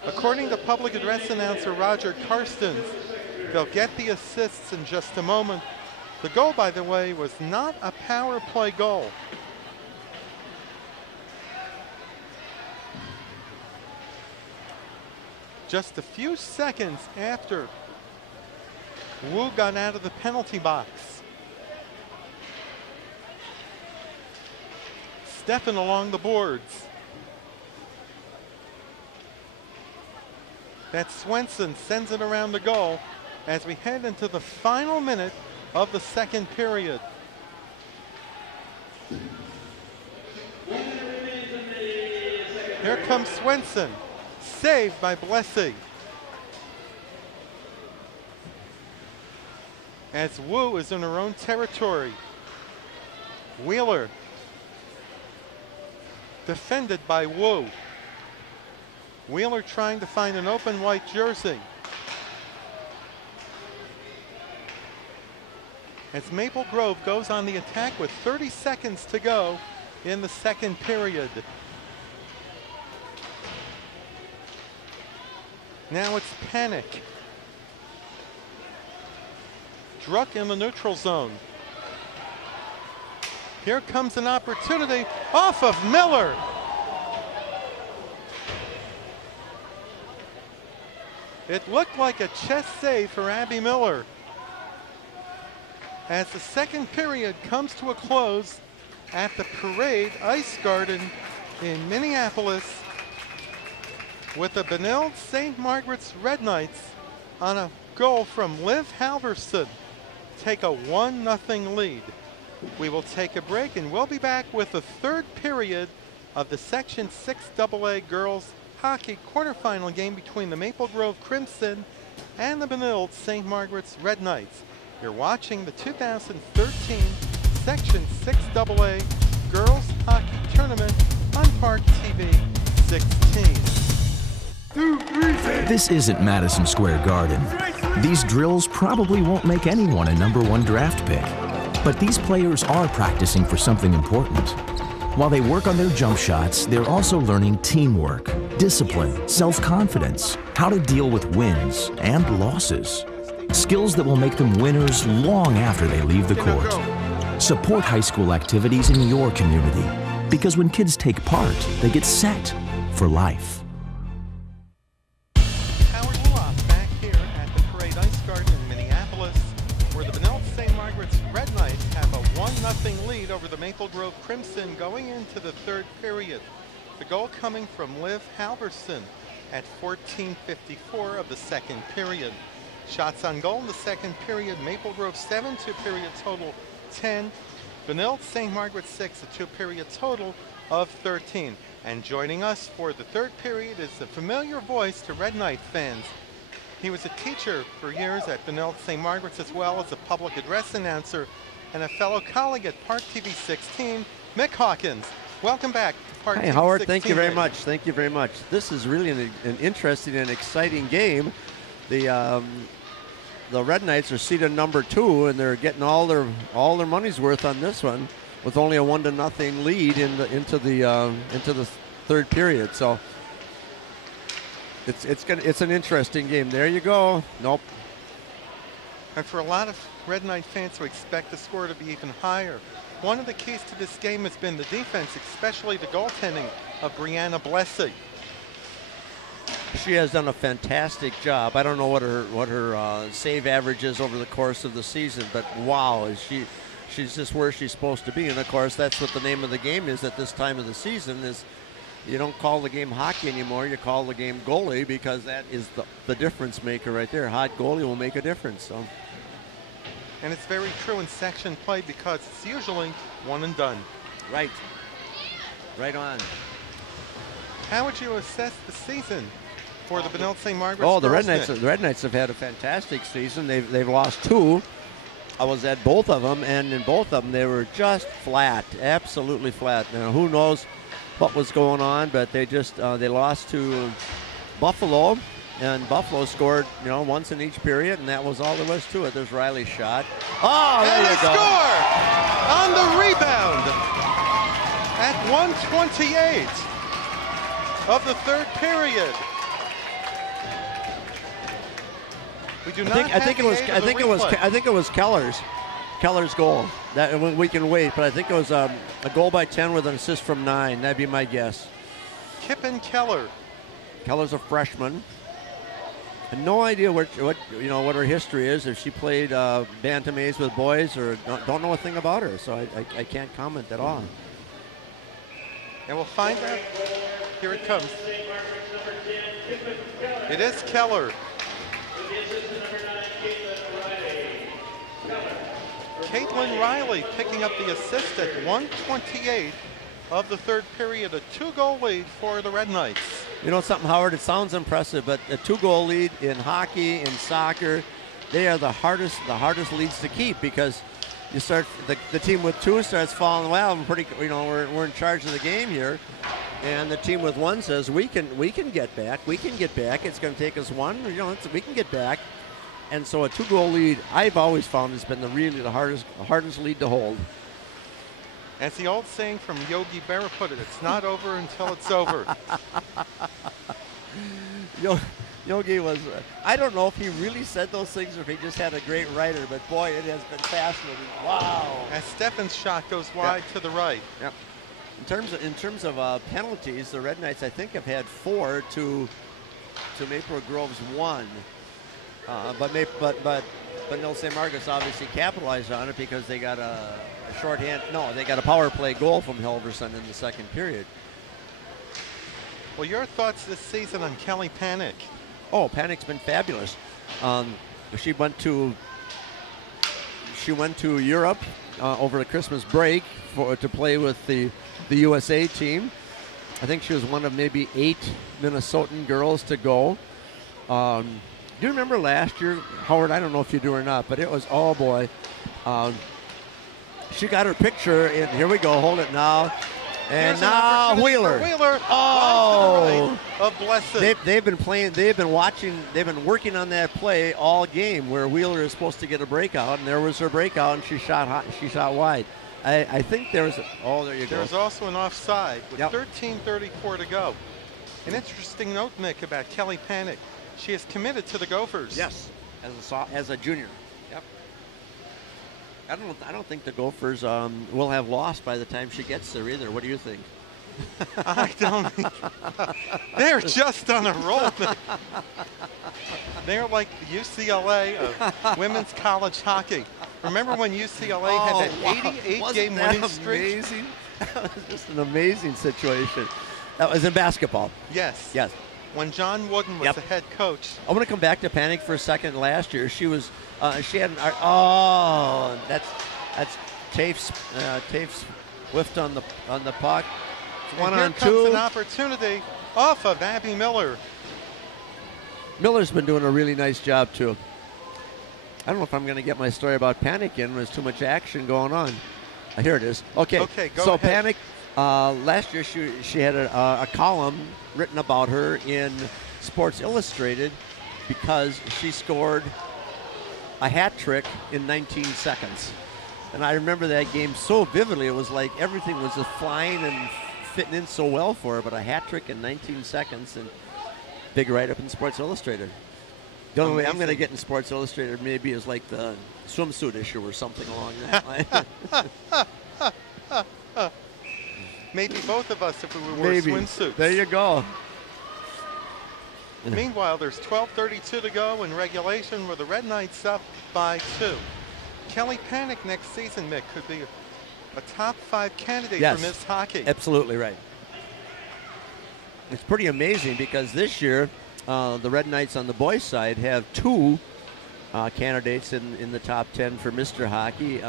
According to public address announcer Roger Karstens, they'll get the assists in just a moment. The goal, by the way, was not a power play goal. Just a few seconds after Wu got out of the penalty box. Steffen along the boards. That Swenson sends it around the goal as we head into the final minute of the second period. Here comes Swenson, saved by Blessing. As Wu is in her own territory. Wheeler, defended by Wu. Wheeler trying to find an open white jersey. As Maple Grove goes on the attack with 30 seconds to go in the second period. Now it's Panic. Druck in the neutral zone. Here comes an opportunity off of Miller. It looked like a chest save for Abby Miller. As the second period comes to a close at the Parade Ice Garden in Minneapolis, with the Benilde-St. Margaret's Red Knights on a goal from Liv Halverson take a 1-0 lead. We will take a break and we'll be back with the third period of the Section 6AA Girls Hockey quarterfinal game between the Maple Grove Crimson and the Benilde-St. Margaret's Red Knights. You're watching the 2013 Section 6AA Girls Hockey Tournament on ParkTV 16. This isn't Madison Square Garden. These drills probably won't make anyone a #1 draft pick. But these players are practicing for something important. While they work on their jump shots, they're also learning teamwork, discipline, self-confidence, how to deal with wins and losses. Skills that will make them winners long after they leave the court. Support high school activities in your community, because when kids take part, they get set for life. Back here at the Parade Ice Garden in Minneapolis, where the Benilde-St. Margaret's Red Knights have a 1-0 lead over the Maple Grove Crimson going into the third period. The goal coming from Liv Halverson at 14:54 of the second period. Shots on goal in the second period, Maple Grove 7, two-period total 10. Benilde-St. Margaret 6, a two-period total of 13. And joining us for the third period is a familiar voice to Red Knight fans. He was a teacher for years at Benilde-St. Margaret's, as well as a public address announcer and a fellow colleague at ParkTV 16, Mick Hawkins. Welcome back to ParkTV 16. Hey, Howard, thank you very much. Thank you very much. This is really an interesting and exciting game. The Red Knights are seeded number 2, and they're getting all their money's worth on this one, with only a 1-0 lead into the third period. So it's an interesting game. There you go. Nope. And for a lot of Red Knight fans who expect the score to be even higher, one of the keys to this game has been the defense, especially the goaltending of Brianna Blessy. She has done a fantastic job. I don't know what her save average is over the course of the season, but wow, she's just where she's supposed to be. And of course, that's what the name of the game is at this time of the season. Is you don't call the game hockey anymore, you call the game goalie, because that is the difference maker right there. Hot goalie will make a difference. So. And it's very true in section play, because it's usually one and done. Right. Right on. How would you assess the season for the Benilde-St. Margaret? Oh, the Red Knights have had a fantastic season. They've lost 2. I was at both of them, and in both of them they were just flat, absolutely flat. Now who knows what was going on, but they lost to Buffalo, and Buffalo scored once in each period, and that was all there was to it. There's Riley's shot. Oh, there you go. Score on the rebound at 1:28 of the third period. We do not I think it was Keller's goal. That we can wait, but I think it was a goal by 10 with an assist from 9. That'd be my guess. Kippen Keller. Keller's a freshman. And no idea what her history is. If she played bantam-A's with boys, or don't know a thing about her, so I can't comment at all. And we'll find out. Here it comes. It is Keller. Caitlin Riley picking up the assist at 1:28 of the third period, a 2-goal lead for the Red Knights. You know something, Howard? It sounds impressive, but a 2-goal lead in hockey, in soccer, they are the hardest leads to keep, because you start the team with 2 starts falling. Well, we're in charge of the game here, and the team with 1 says we can get back. We can get back. It's going to take us 1. We can get back. And so a 2-goal lead, I've always found, has been the hardest lead to hold. As the old saying from Yogi Berra put it, it's not over until it's over. Yogi was, I don't know if he really said those things or if he just had a great writer, but boy, it has been fascinating. Wow. As Stefan's shot goes wide to the right. Yep. In terms of penalties, the Red Knights, I think, have had 4 to Maple Grove's 1. But Benilde-St. Margaret's obviously capitalized on it, because they got they got a power play goal from Hilverson in the second period. Well, your thoughts this season on Kelly Panic? Oh, Panic's been fabulous. She went to Europe over the Christmas break to play with the USA team. I think she was one of maybe 8 Minnesotan girls to go. Do you remember last year, Howard? I don't know if you do or not, but it was, oh boy. She got her picture, and here we go. Hold it now. And here's now Wheeler. Oh, of Blessed. They've been working on that play all game, where Wheeler is supposed to get a breakout, and there was her breakout, and she shot hot, she shot wide. I think there was, there you go. There's also an offside with 13:34 to go. An interesting note, Mick, about Kelly Panic. She is committed to the Gophers. Yes, as a junior. Yep. I don't think the Gophers will have lost by the time she gets there either. What do you think? I don't. They're just on a roll. They're like the UCLA of women's college hockey. Remember when UCLA had that 88-game winning streak? Amazing? That was just an amazing situation. That was in basketball. Yes. Yes. when John Wooden was Yep. the head coach. I want to come back to Panic for a second. Last year, she was she had an that's Tafe's whiffed on the puck. It's one And on here comes two. an opportunity off of Abby Miller. Miller's been doing a really nice job too. I don't know if I'm going to get my story about Panic in. There's too much action going on. Here it is. Okay. Okay, go so ahead. Panic, last year she had a column written about her in Sports Illustrated because she scored a hat trick in 19 seconds. And I remember that game so vividly. It was like everything was just flying and fitting in so well for her, but a hat trick in 19 seconds and big write-up in Sports Illustrated. The only way I'm going to get in Sports Illustrated maybe is like the swimsuit issue or something along that line. Maybe both of us if we wore Maybe. swimsuits. There you go. Meanwhile, there's 12:32 to go in regulation with the Red Knights up by 2. Kelly Panic next season, Mick, could be a top 5 candidate Yes. for Miss Hockey. Absolutely right. It's pretty amazing because this year the Red Knights on the boys' side have 2 candidates in the top 10 for Mr. Hockey.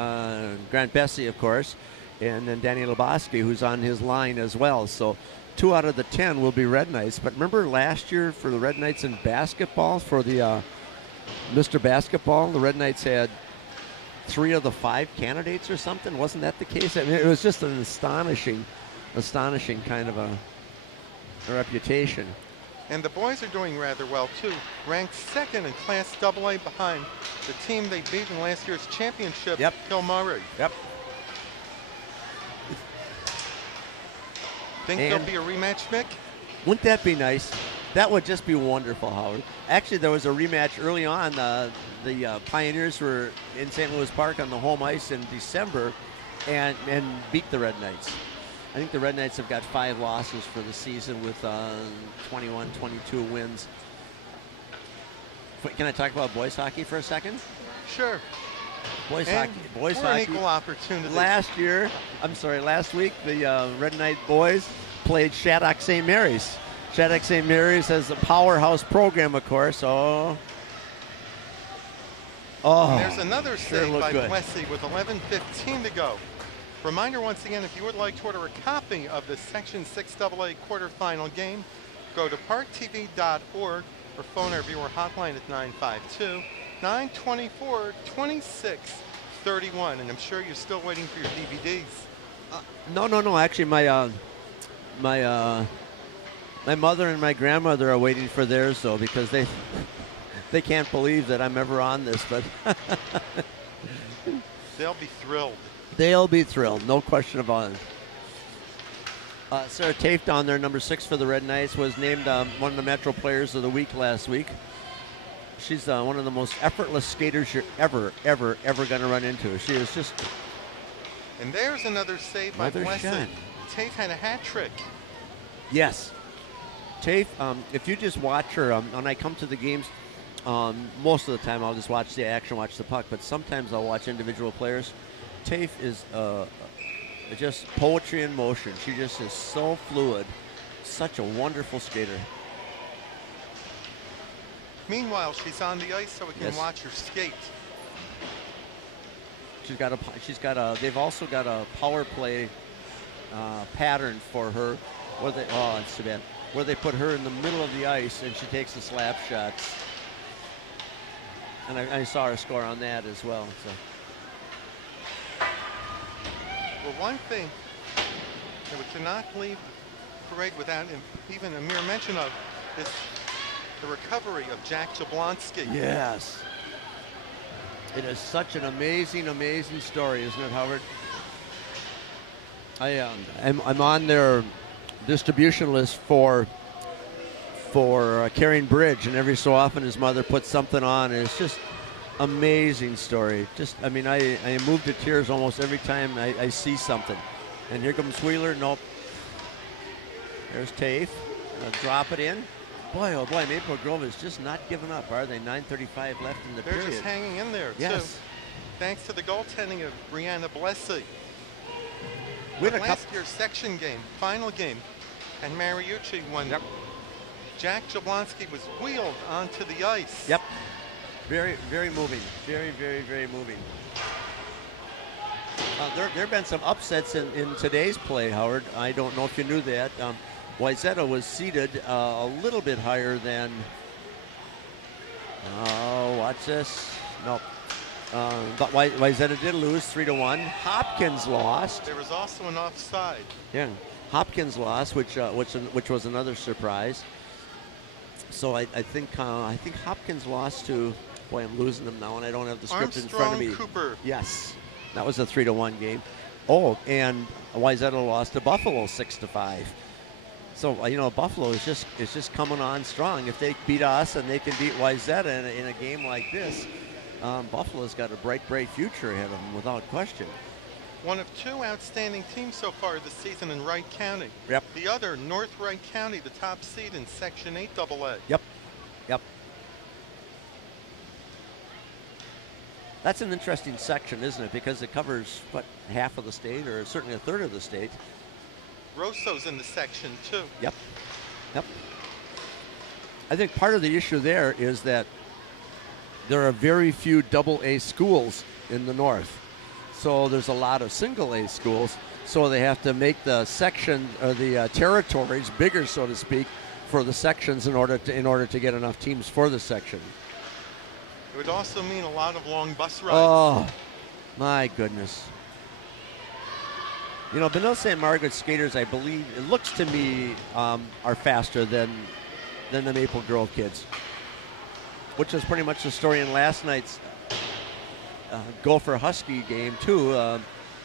Grant Bessie, of course, and then Danny Lebowski, who's on his line as well. So 2 out of the 10 will be Red Knights. But remember last year for the Red Knights in basketball, for the Mr. Basketball, the Red Knights had 3 of the 5 candidates or something. Wasn't that the case? I mean, it was just an astonishing kind of a reputation. And the boys are doing rather well, too. Ranked 2nd in Class AA behind the team they beat in last year's championship, Yep. Kilmurray. Yep. Think And- there'll be a rematch, Mick? Wouldn't that be nice? That would just be wonderful, Howard. Actually, there was a rematch early on. The Pioneers were in St. Louis Park on the home ice in December and beat the Red Knights. I think the Red Knights have got 5 losses for the season with 21, 22 wins. Can I talk about boys hockey for a second? Sure. Boys And hockey. Boys we're an hockey. equal opportunity. Last week, the Red Knight boys played Shattuck St. Mary's. Shattuck St. Mary's has a powerhouse program, of course. And there's another sure save looked by good. Plessy with 11:15 to go. Reminder once again, if you would like to order a copy of the Section 6AA quarterfinal game, go to ParkTV.org or phone our viewer hotline at 952-924-2631. And I'm sure you're still waiting for your DVDs. No. Actually, my mother and my grandmother are waiting for theirs, though, because they can't believe that I'm ever on this. But They'll be thrilled. they'll be thrilled, no question about it. Sarah Tafe down there, number 6 for the Red Knights, was named one of the Metro Players of the Week last week. She's one of the most effortless skaters you're ever going to run into. She is just And there's another save by Another Plessy. shot. Tafe had a hat trick. Yes. Tafe, if you just watch her, when I come to the games, most of the time I'll just watch the action, watch the puck, but sometimes I'll watch individual players. Tafe is just poetry in motion. She just is so fluid. Such a wonderful skater. Meanwhile, she's on the ice so we can Yes. watch her skate. They've also got a power play pattern for her where it's too bad. Where they put her in the middle of the ice and she takes the slap shots. And I saw her score on that as well. So. Well, one thing that we cannot leave the parade without even a mere mention of is the recovery of Jack Jablonski. Yes. It is such an amazing story, isn't it, Howard? I'm on their distribution list for Carrying Bridge, and every so often his mother puts something on, and it's just amazing story. I am moved to tears almost every time I see something. And here comes Wheeler. Nope. There's Tafe. Drop it in. Boy, oh boy, Maple Grove is just not giving up, are they? 9:35 left in the They're period. just hanging in there, Yes. too. Thanks to the goaltending of Brianna Blessy. We had a Last year's section game, final game, and Mariucci won Jack Jablonski was wheeled onto the ice. Yep. Very, very moving. Very, very, very moving. There have been some upsets in today's play, Howard. I don't know if you knew that. Wayzata was seated a little bit higher than. Oh, watch this. No. But Wayzata did lose 3-1. Hopkins lost. There was also an offside. Yeah, Hopkins lost, which was another surprise. So I think Hopkins lost to. Boy, I'm losing them now, and I don't have the script in front of me. Cooper. Yes, that was a 3-1 game. Oh, and Wayzata lost to Buffalo 6-5. So Buffalo is just coming on strong. If they beat us and they can beat Wayzata in a game like this, Buffalo's got a bright future ahead of them without question. One of two outstanding teams so far this season in Wright County. Yep. The other, North Wright County, the top seed in Section 8 AA. Yep. That's an interesting section, isn't it? Because it covers, half of the state, or certainly a third of the state. Rosso's in the section, too. Yep. I think part of the issue there is that there are very few AA schools in the north. So there's a lot of single A schools. So they have to make the section, or the territories bigger, so to speak, for the sections in order to get enough teams for the section. It would also mean a lot of long bus rides. Oh, my goodness. Benilde-St. Margaret skaters, I believe, it looks to me, are faster than the Maple Grove kids, which was pretty much the story in last night's Gopher Husky game, too.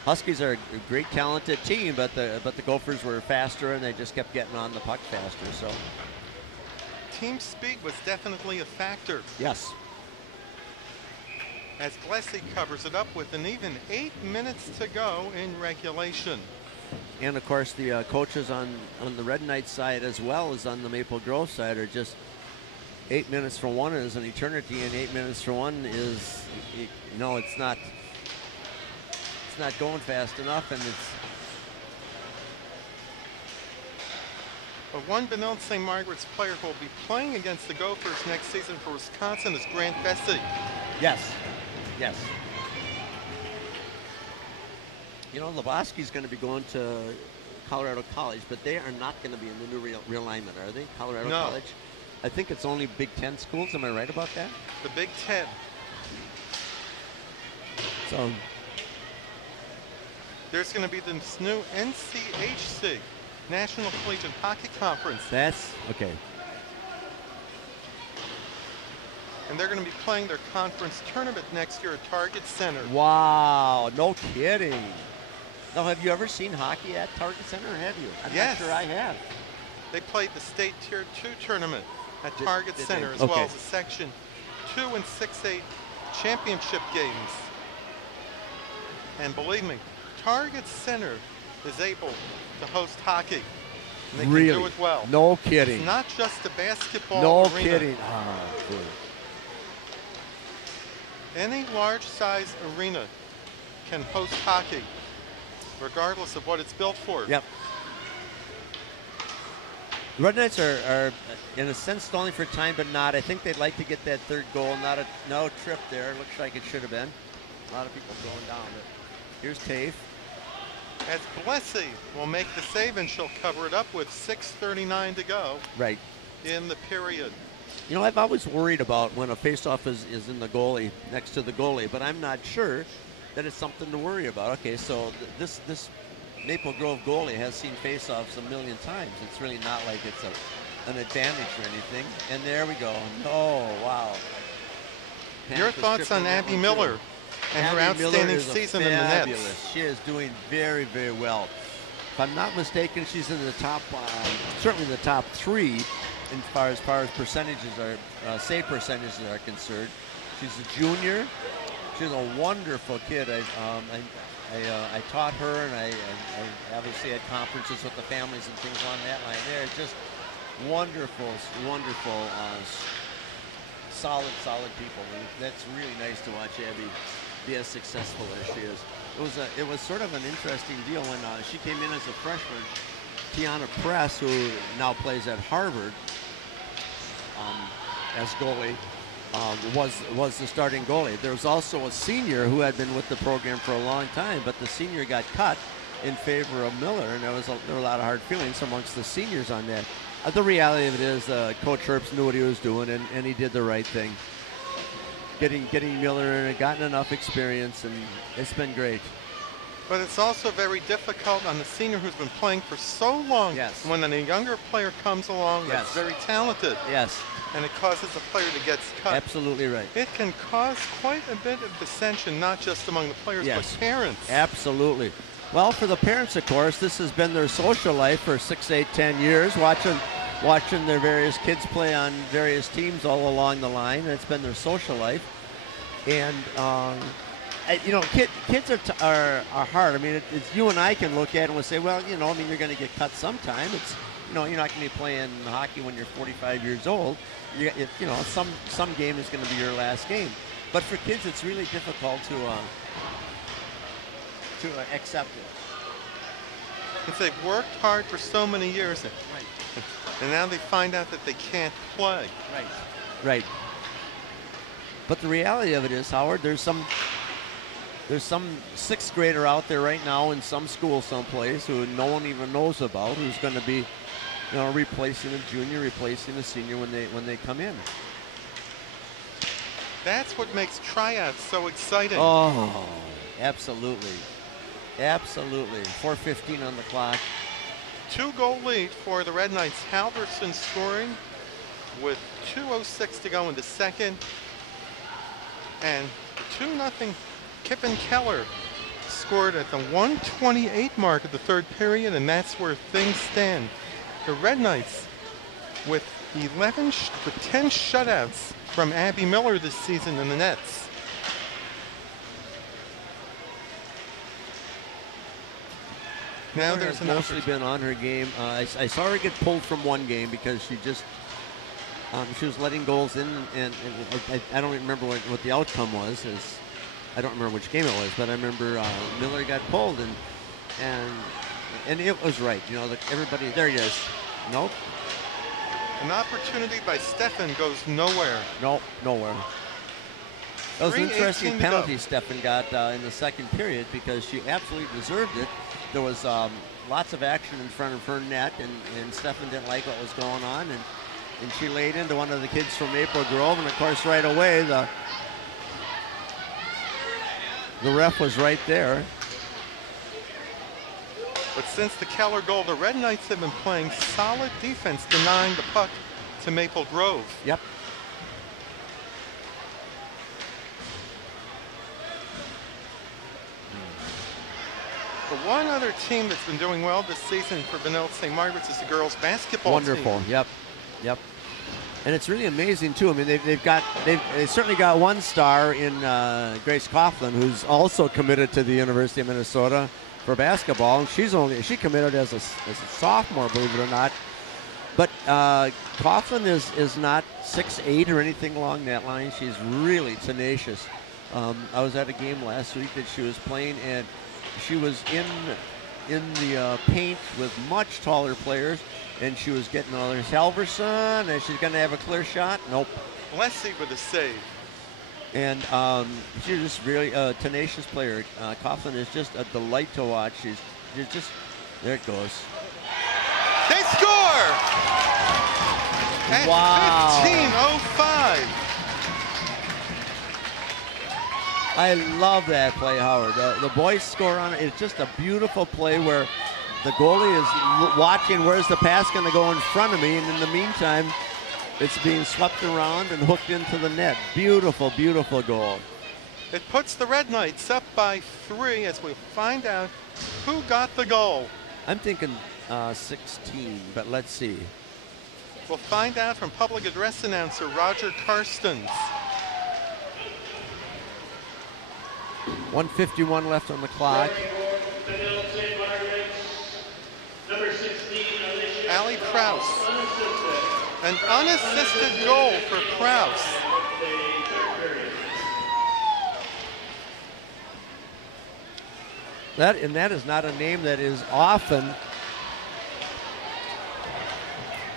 Huskies are a great, talented team, but the Gophers were faster, and they just kept getting on the puck faster. So, team speed was definitely a factor. Yes. As Glessy covers it up with an even 8 minutes to go in regulation. And of course the coaches on the Red Knight side as well as on the Maple Grove side are just 8 minutes for one is an eternity, and 8 minutes for one is, it's not going fast enough, and it's. One Benilde-St. Margaret's player who will be playing against the Gophers next season for Wisconsin is Grant Vesey. Yes. Lebowski's going to be going to Colorado College, but they are not going to be in the new realignment, are they? Colorado College? I think it's only Big Ten schools. Am I right about that? The Big Ten. So there's going to be this new NCHC, National Collegiate Hockey Conference. That's okay. And they're going to be playing their conference tournament next year at Target Center. Wow, no kidding. Now, have you ever seen hockey at Target Center, or have you? I'm yes. not sure I have. They played the State Tier 2 tournament at Target Center, as well as the Section 2 and 6A championship games. And believe me, Target Center is able to host hockey. And they really? can do it well. No kidding. It's not just a basketball no arena. Kidding. Oh, cool. Any large-size arena can host hockey, regardless of what it's built for. Yep. Red Knights are in a sense, stalling for time, but not. I think they'd like to get that third goal. No trip there. Looks like it should have been. A lot of people going down. But here's Tafe. As Blessy will make the save, and she'll cover it up with 6:39 to go. Right. In the period. I've always worried about when a faceoff is in the goalie, next to the goalie, but I'm not sure that it's something to worry about. Okay, so this Maple Grove goalie has seen faceoffs a million times. It's really not like it's an advantage or anything. And there we go. Oh, wow. Your thoughts on Abby Miller and her outstanding season in the Nets? She is doing very, very well. If I'm not mistaken, she's in the top, certainly the top 3 as far as percentages are, save percentages are concerned. She's a junior. She's a wonderful kid. I taught her, and I obviously had conferences with the families and things on that line. They're just wonderful, solid people. And that's really nice to watch Abby be as successful as she is. It was sort of an interesting deal when she came in as a freshman. Tiana Press, who now plays at Harvard, as goalie. Was the starting goalie. There was also a senior who had been with the program for a long time, but the senior got cut in favor of Miller, and there were a lot of hard feelings amongst the seniors on that. The reality of it is Coach Herbst knew what he was doing, and he did the right thing. Getting Miller in and gotten enough experience, and it's been great. But it's also very difficult on the senior who's been playing for so long. Yes. When a younger player comes along that's very talented. Yes. And it causes a player to get cut. Absolutely right. It can cause quite a bit of dissension, not just among the players, but parents. Absolutely. Well, for the parents, of course, this has been their social life for 6, 8, 10 years, watching their various kids play on various teams all along the line. It's been their social life. And, you know, kids are hard. I mean, it's you and I can look at it and we'll say, well, you know, I mean, you're going to get cut sometime. It's, you know, you're not going to be playing hockey when you're 45 years old. You know, some game is going to be your last game. But for kids, it's really difficult to accept it. Because they've worked hard for so many years, and now they find out that they can't play. Right. But the reality of it is, Howard, there's some 6th grader out there right now in some school someplace who no one even knows about, who's going to be, you know, replacing a junior, replacing a senior when they come in. That's what makes tryouts so exciting. Oh, absolutely. Absolutely. 4:15 on the clock. 2-goal lead for the Red Knights. Halverson scoring with 2:06 to go in the second. And 2-0 Kippen Keller scored at the 1:28 mark of the third period, and that's where things stand. The Red Knights with 10 shutouts from Abby Miller this season in the nets. Now there's mostly been on her game. I saw her get pulled from one game because she just she was letting goals in, and I don't remember what the outcome was. I don't remember which game it was, but I remember Miller got pulled, and it was right. You know, everybody. There he is. Nope. An opportunity by Stefan goes nowhere. Nope, nowhere. That was an interesting penalty Stefan got in the second period because she absolutely deserved it. There was lots of action in front of her net, and Stefan didn't like what was going on, and she laid into one of the kids from Maple Grove, and of course right away the ref was right there. But since the Keller goal, the Red Knights have been playing solid defense, denying the puck to Maple Grove. Yep. The one other team that's been doing well this season for Benilde-St. Margaret's is the girls basketball team. Wonderful. Yep. And it's really amazing too. I mean, they certainly got one star in Grace Coughlin, who's also committed to the University of Minnesota for basketball. And she committed as a sophomore, believe it or not. But Coughlin is not 6'8" or anything along that line. She's really tenacious. I was at a game last week that she was playing, and she was in the paint with much taller players, and she was getting all this Halverson, and she's going to have a clear shot. Nope. Leslie with a save. And she's just really a tenacious player. Coughlin is just a delight to watch. She's just, there it goes. They score! At 15:05. I love that play, Howard. The boys score on it. It's just a beautiful play where the goalie is watching where's the pass going to go in front of me, and in the meantime, it's being swept around and hooked into the net. Beautiful, beautiful goal. It puts the Red Knights up by 3 as we find out who got the goal. I'm thinking 16, but let's see. We'll find out from public address announcer Roger Karstens. 1:51 left on the clock. Allie Prouse. An unassisted goal for Prouse. That is not a name that is often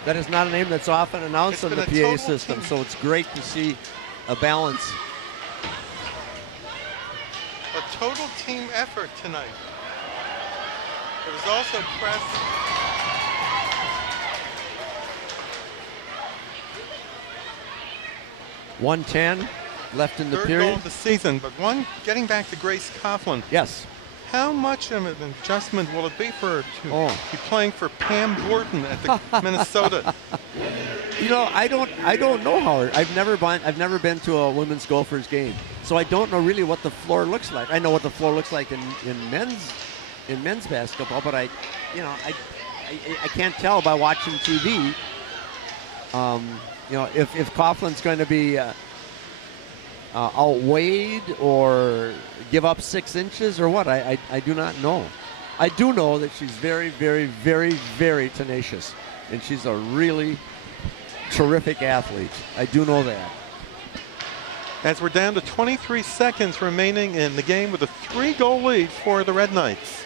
That is not a name that's often announced on the PA system, team. so it's great to see a balance. A total team effort tonight. There was also press. .110 left in the Third period. goal of the season, but one getting back to Grace Coughlin. Yes. How much of an adjustment will it be for her to be playing for Pam Borton at the Minnesota? You know, I don't know, Howard. I've never been to a women's Gophers game, so I don't know really what the floor looks like. I know what the floor looks like in men's basketball, but I can't tell by watching TV. You know, if Coughlin's going to be outweighed or give up 6 inches or what, I do not know. I do know that she's very, very, very, very tenacious, and she's a really terrific athlete. I do know that. As we're down to 23 seconds remaining in the game with a 3-goal lead for the Red Knights.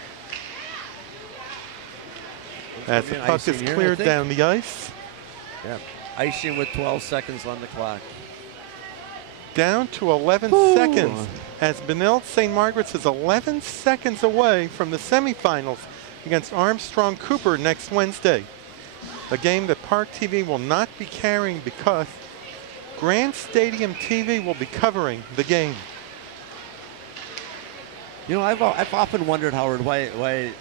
As the puck is cleared down the ice. Yeah, icing with 12 seconds on the clock. Down to 11 seconds as Benilde-St. Margaret's is 11 seconds away from the semifinals against Armstrong Cooper next Wednesday. A game that ParkTV will not be carrying because Grand Stadium TV will be covering the game. You know, I've often wondered, Howard, why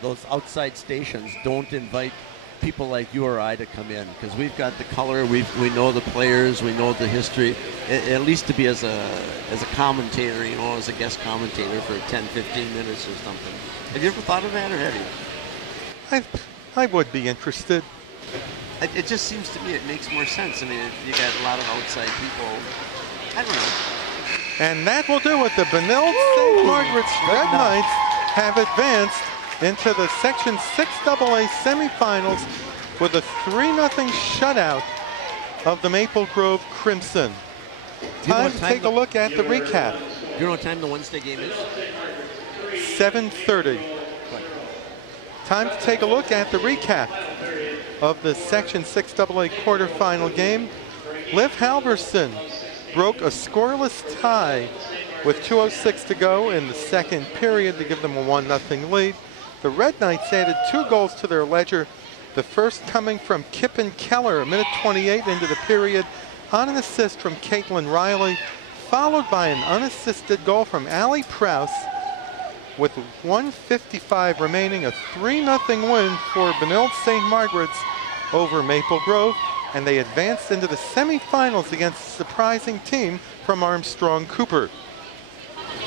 those outside stations don't invite people like you or I to come in, because we've got the color, we know the players, we know the history, at least to be as a commentator, you know, as a guest commentator for 10, 15 minutes or something. Have you ever thought of that, or have you? I would be interested. It just seems to me it makes more sense. I mean, you got a lot of outside people. I don't know. And that will do it. The Benilde-St. Margaret's Red Knights have advanced into the Section 6AA semifinals with a 3-0 shutout of the Maple Grove Crimson. Time to take a look at the recap. You know what time the Wednesday game is? 7:30. Time to take a look at the recap of the Section 6AA quarterfinal game. Liv Halverson broke a scoreless tie with 2:06 to go in the second period to give them a 1-0 lead. The Red Knights added 2 goals to their ledger, the first coming from Kippen Keller, a minute 28 into the period, on an assist from Caitlin Riley, followed by an unassisted goal from Allie Prowse. With 1:55 remaining, a 3-0 win for Benilde-St. Margaret's over Maple Grove, and they advanced into the semifinals against a surprising team from Armstrong Cooper.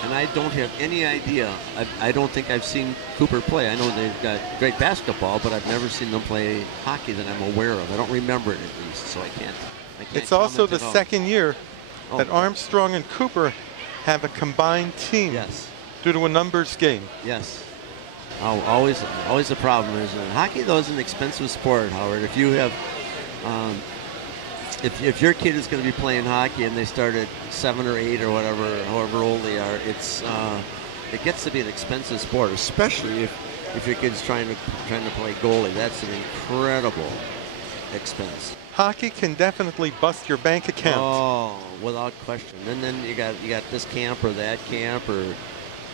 And I don't have any idea. I don't think I've seen Cooper play. I know they've got great basketball, but I've never seen them play hockey that I'm aware of. I don't remember it at least, so I can't. It's also the second year that Armstrong and Cooper have a combined team. Yes. Due to a numbers game. Yes. Always a problem, isn't it? Hockey, though, is an expensive sport, Howard. If you have, if your kid is going to be playing hockey and they start at 7 or 8 or whatever, however old they are, it gets to be an expensive sport, especially if your kid's trying to play goalie. That's an incredible expense. Hockey can definitely bust your bank account. Oh, without question. And then you got this camp or that camp or.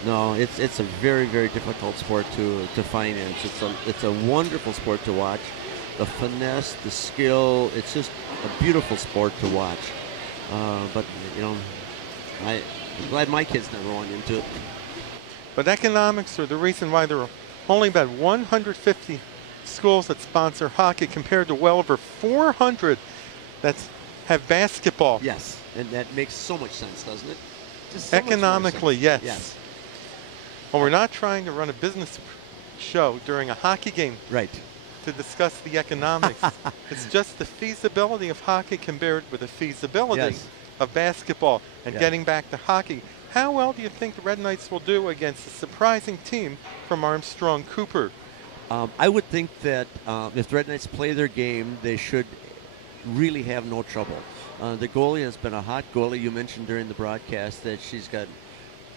No, it's a very, very difficult sport to finance. It's a wonderful sport to watch. The finesse, the skill, it's just a beautiful sport to watch. But, you know, I'm glad my kids never went into it. But economics are the reason why there are only about 150 schools that sponsor hockey compared to well over 400 that have basketball. Yes, and that makes so much sense, doesn't it? Just so economically, yes. Yes. Well, we're not trying to run a business show during a hockey game. Right. To discuss the economics. It's just the feasibility of hockey compared with the feasibility of basketball. And getting back to hockey, how well do you think the Red Knights will do against a surprising team from Armstrong Cooper? I would think that if the Red Knights play their game, they should really have no trouble. The goalie has been a hot goalie. You mentioned during the broadcast that she's got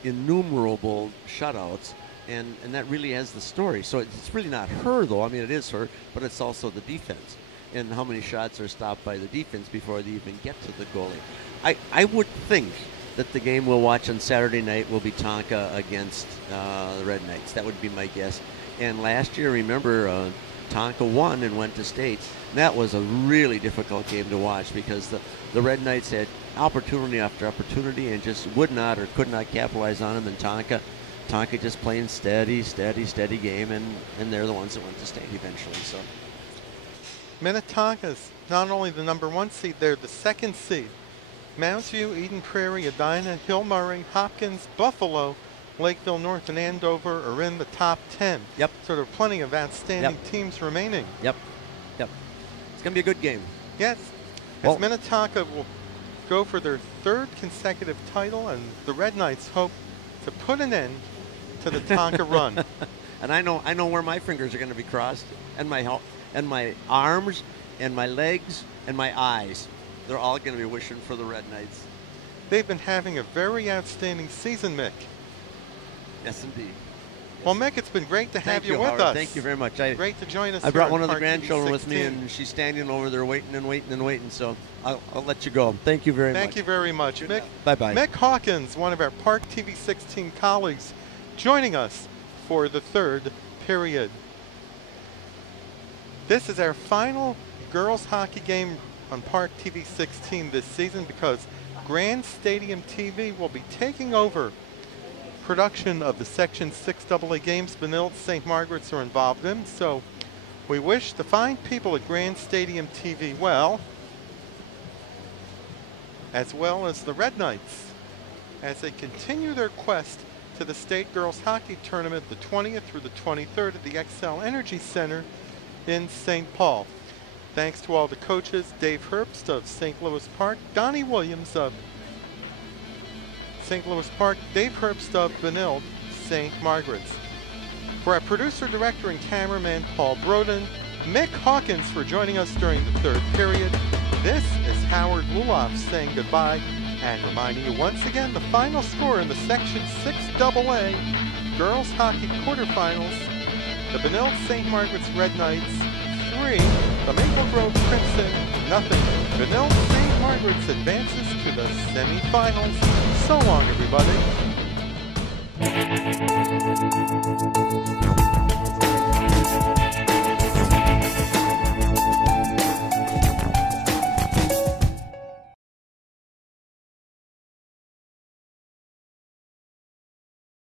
innumerable shutouts, and that really has the story. So it's really not her, though. I mean, it is her, but it's also the defense. and how many shots are stopped by the defense before they even get to the goalie. I would think that the game we'll watch on Saturday night will be Tonka against the Red Knights. That would be my guess. And last year, remember, Tonka won and went to state. And that was a really difficult game to watch because the Red Knights had opportunity after opportunity and just would not or could not capitalize on them. And Tonka just playing steady game, and they're the ones that went to state eventually. So Minnetonka's not only the #1 seed, they're the 2nd seed. Mounds View, Eden Prairie, Edina, Hill Murray, Hopkins, Buffalo, Lakeville North, and Andover are in the top 10. Yep. So there are plenty of outstanding teams remaining. Yep. It's going to be a good game. Yes. Well, as Minnetonka will go for their 3rd consecutive title, and the Red Knights hope to put an end to the Tonka run. And I know where my fingers are going to be crossed, and my arms, and my legs, and my eyes. They're all going to be wishing for the Red Knights. They've been having a very outstanding season, Mick. Yes, indeed. Well, Mick, it's been great to have you with Howard. us. Thank you very much. Great to join us. I brought here one on of the grandchildren ParkTV with me, 16. and she's standing over there waiting. So I'll let you go. Thank you very much. Thank you very much, Mick. Bye-bye. Mick Hawkins, one of our ParkTV 16 colleagues, joining us for the 3rd period. This is our final girls hockey game on ParkTV 16 this season because Grand Stadium TV will be taking over production of the Section 6 AA games Benilde-St. Margaret's are involved in. So we wish the fine people at Grand Stadium TV well as the Red Knights as they continue their quest to the State Girls Hockey Tournament the 20th through the 23rd at the Xcel Energy Center in St. Paul. Thanks to all the coaches, Dave Herbst of St. Louis Park, Donnie Williams of St. Louis Park, Dave Herbst of Benilde-St. Margaret's. For our producer, director, and cameraman, Paul Broden, Mick Hawkins for joining us during the 3rd period. This is Howard Luloff saying goodbye and reminding you once again the final score in the Section 6 AA Girls Hockey Quarterfinals. The Benilde-St. Margaret's Red Knights 3, the Maple Grove Crimson 0. Benilde-St. Margaret's advances to the semifinals. So long, everybody.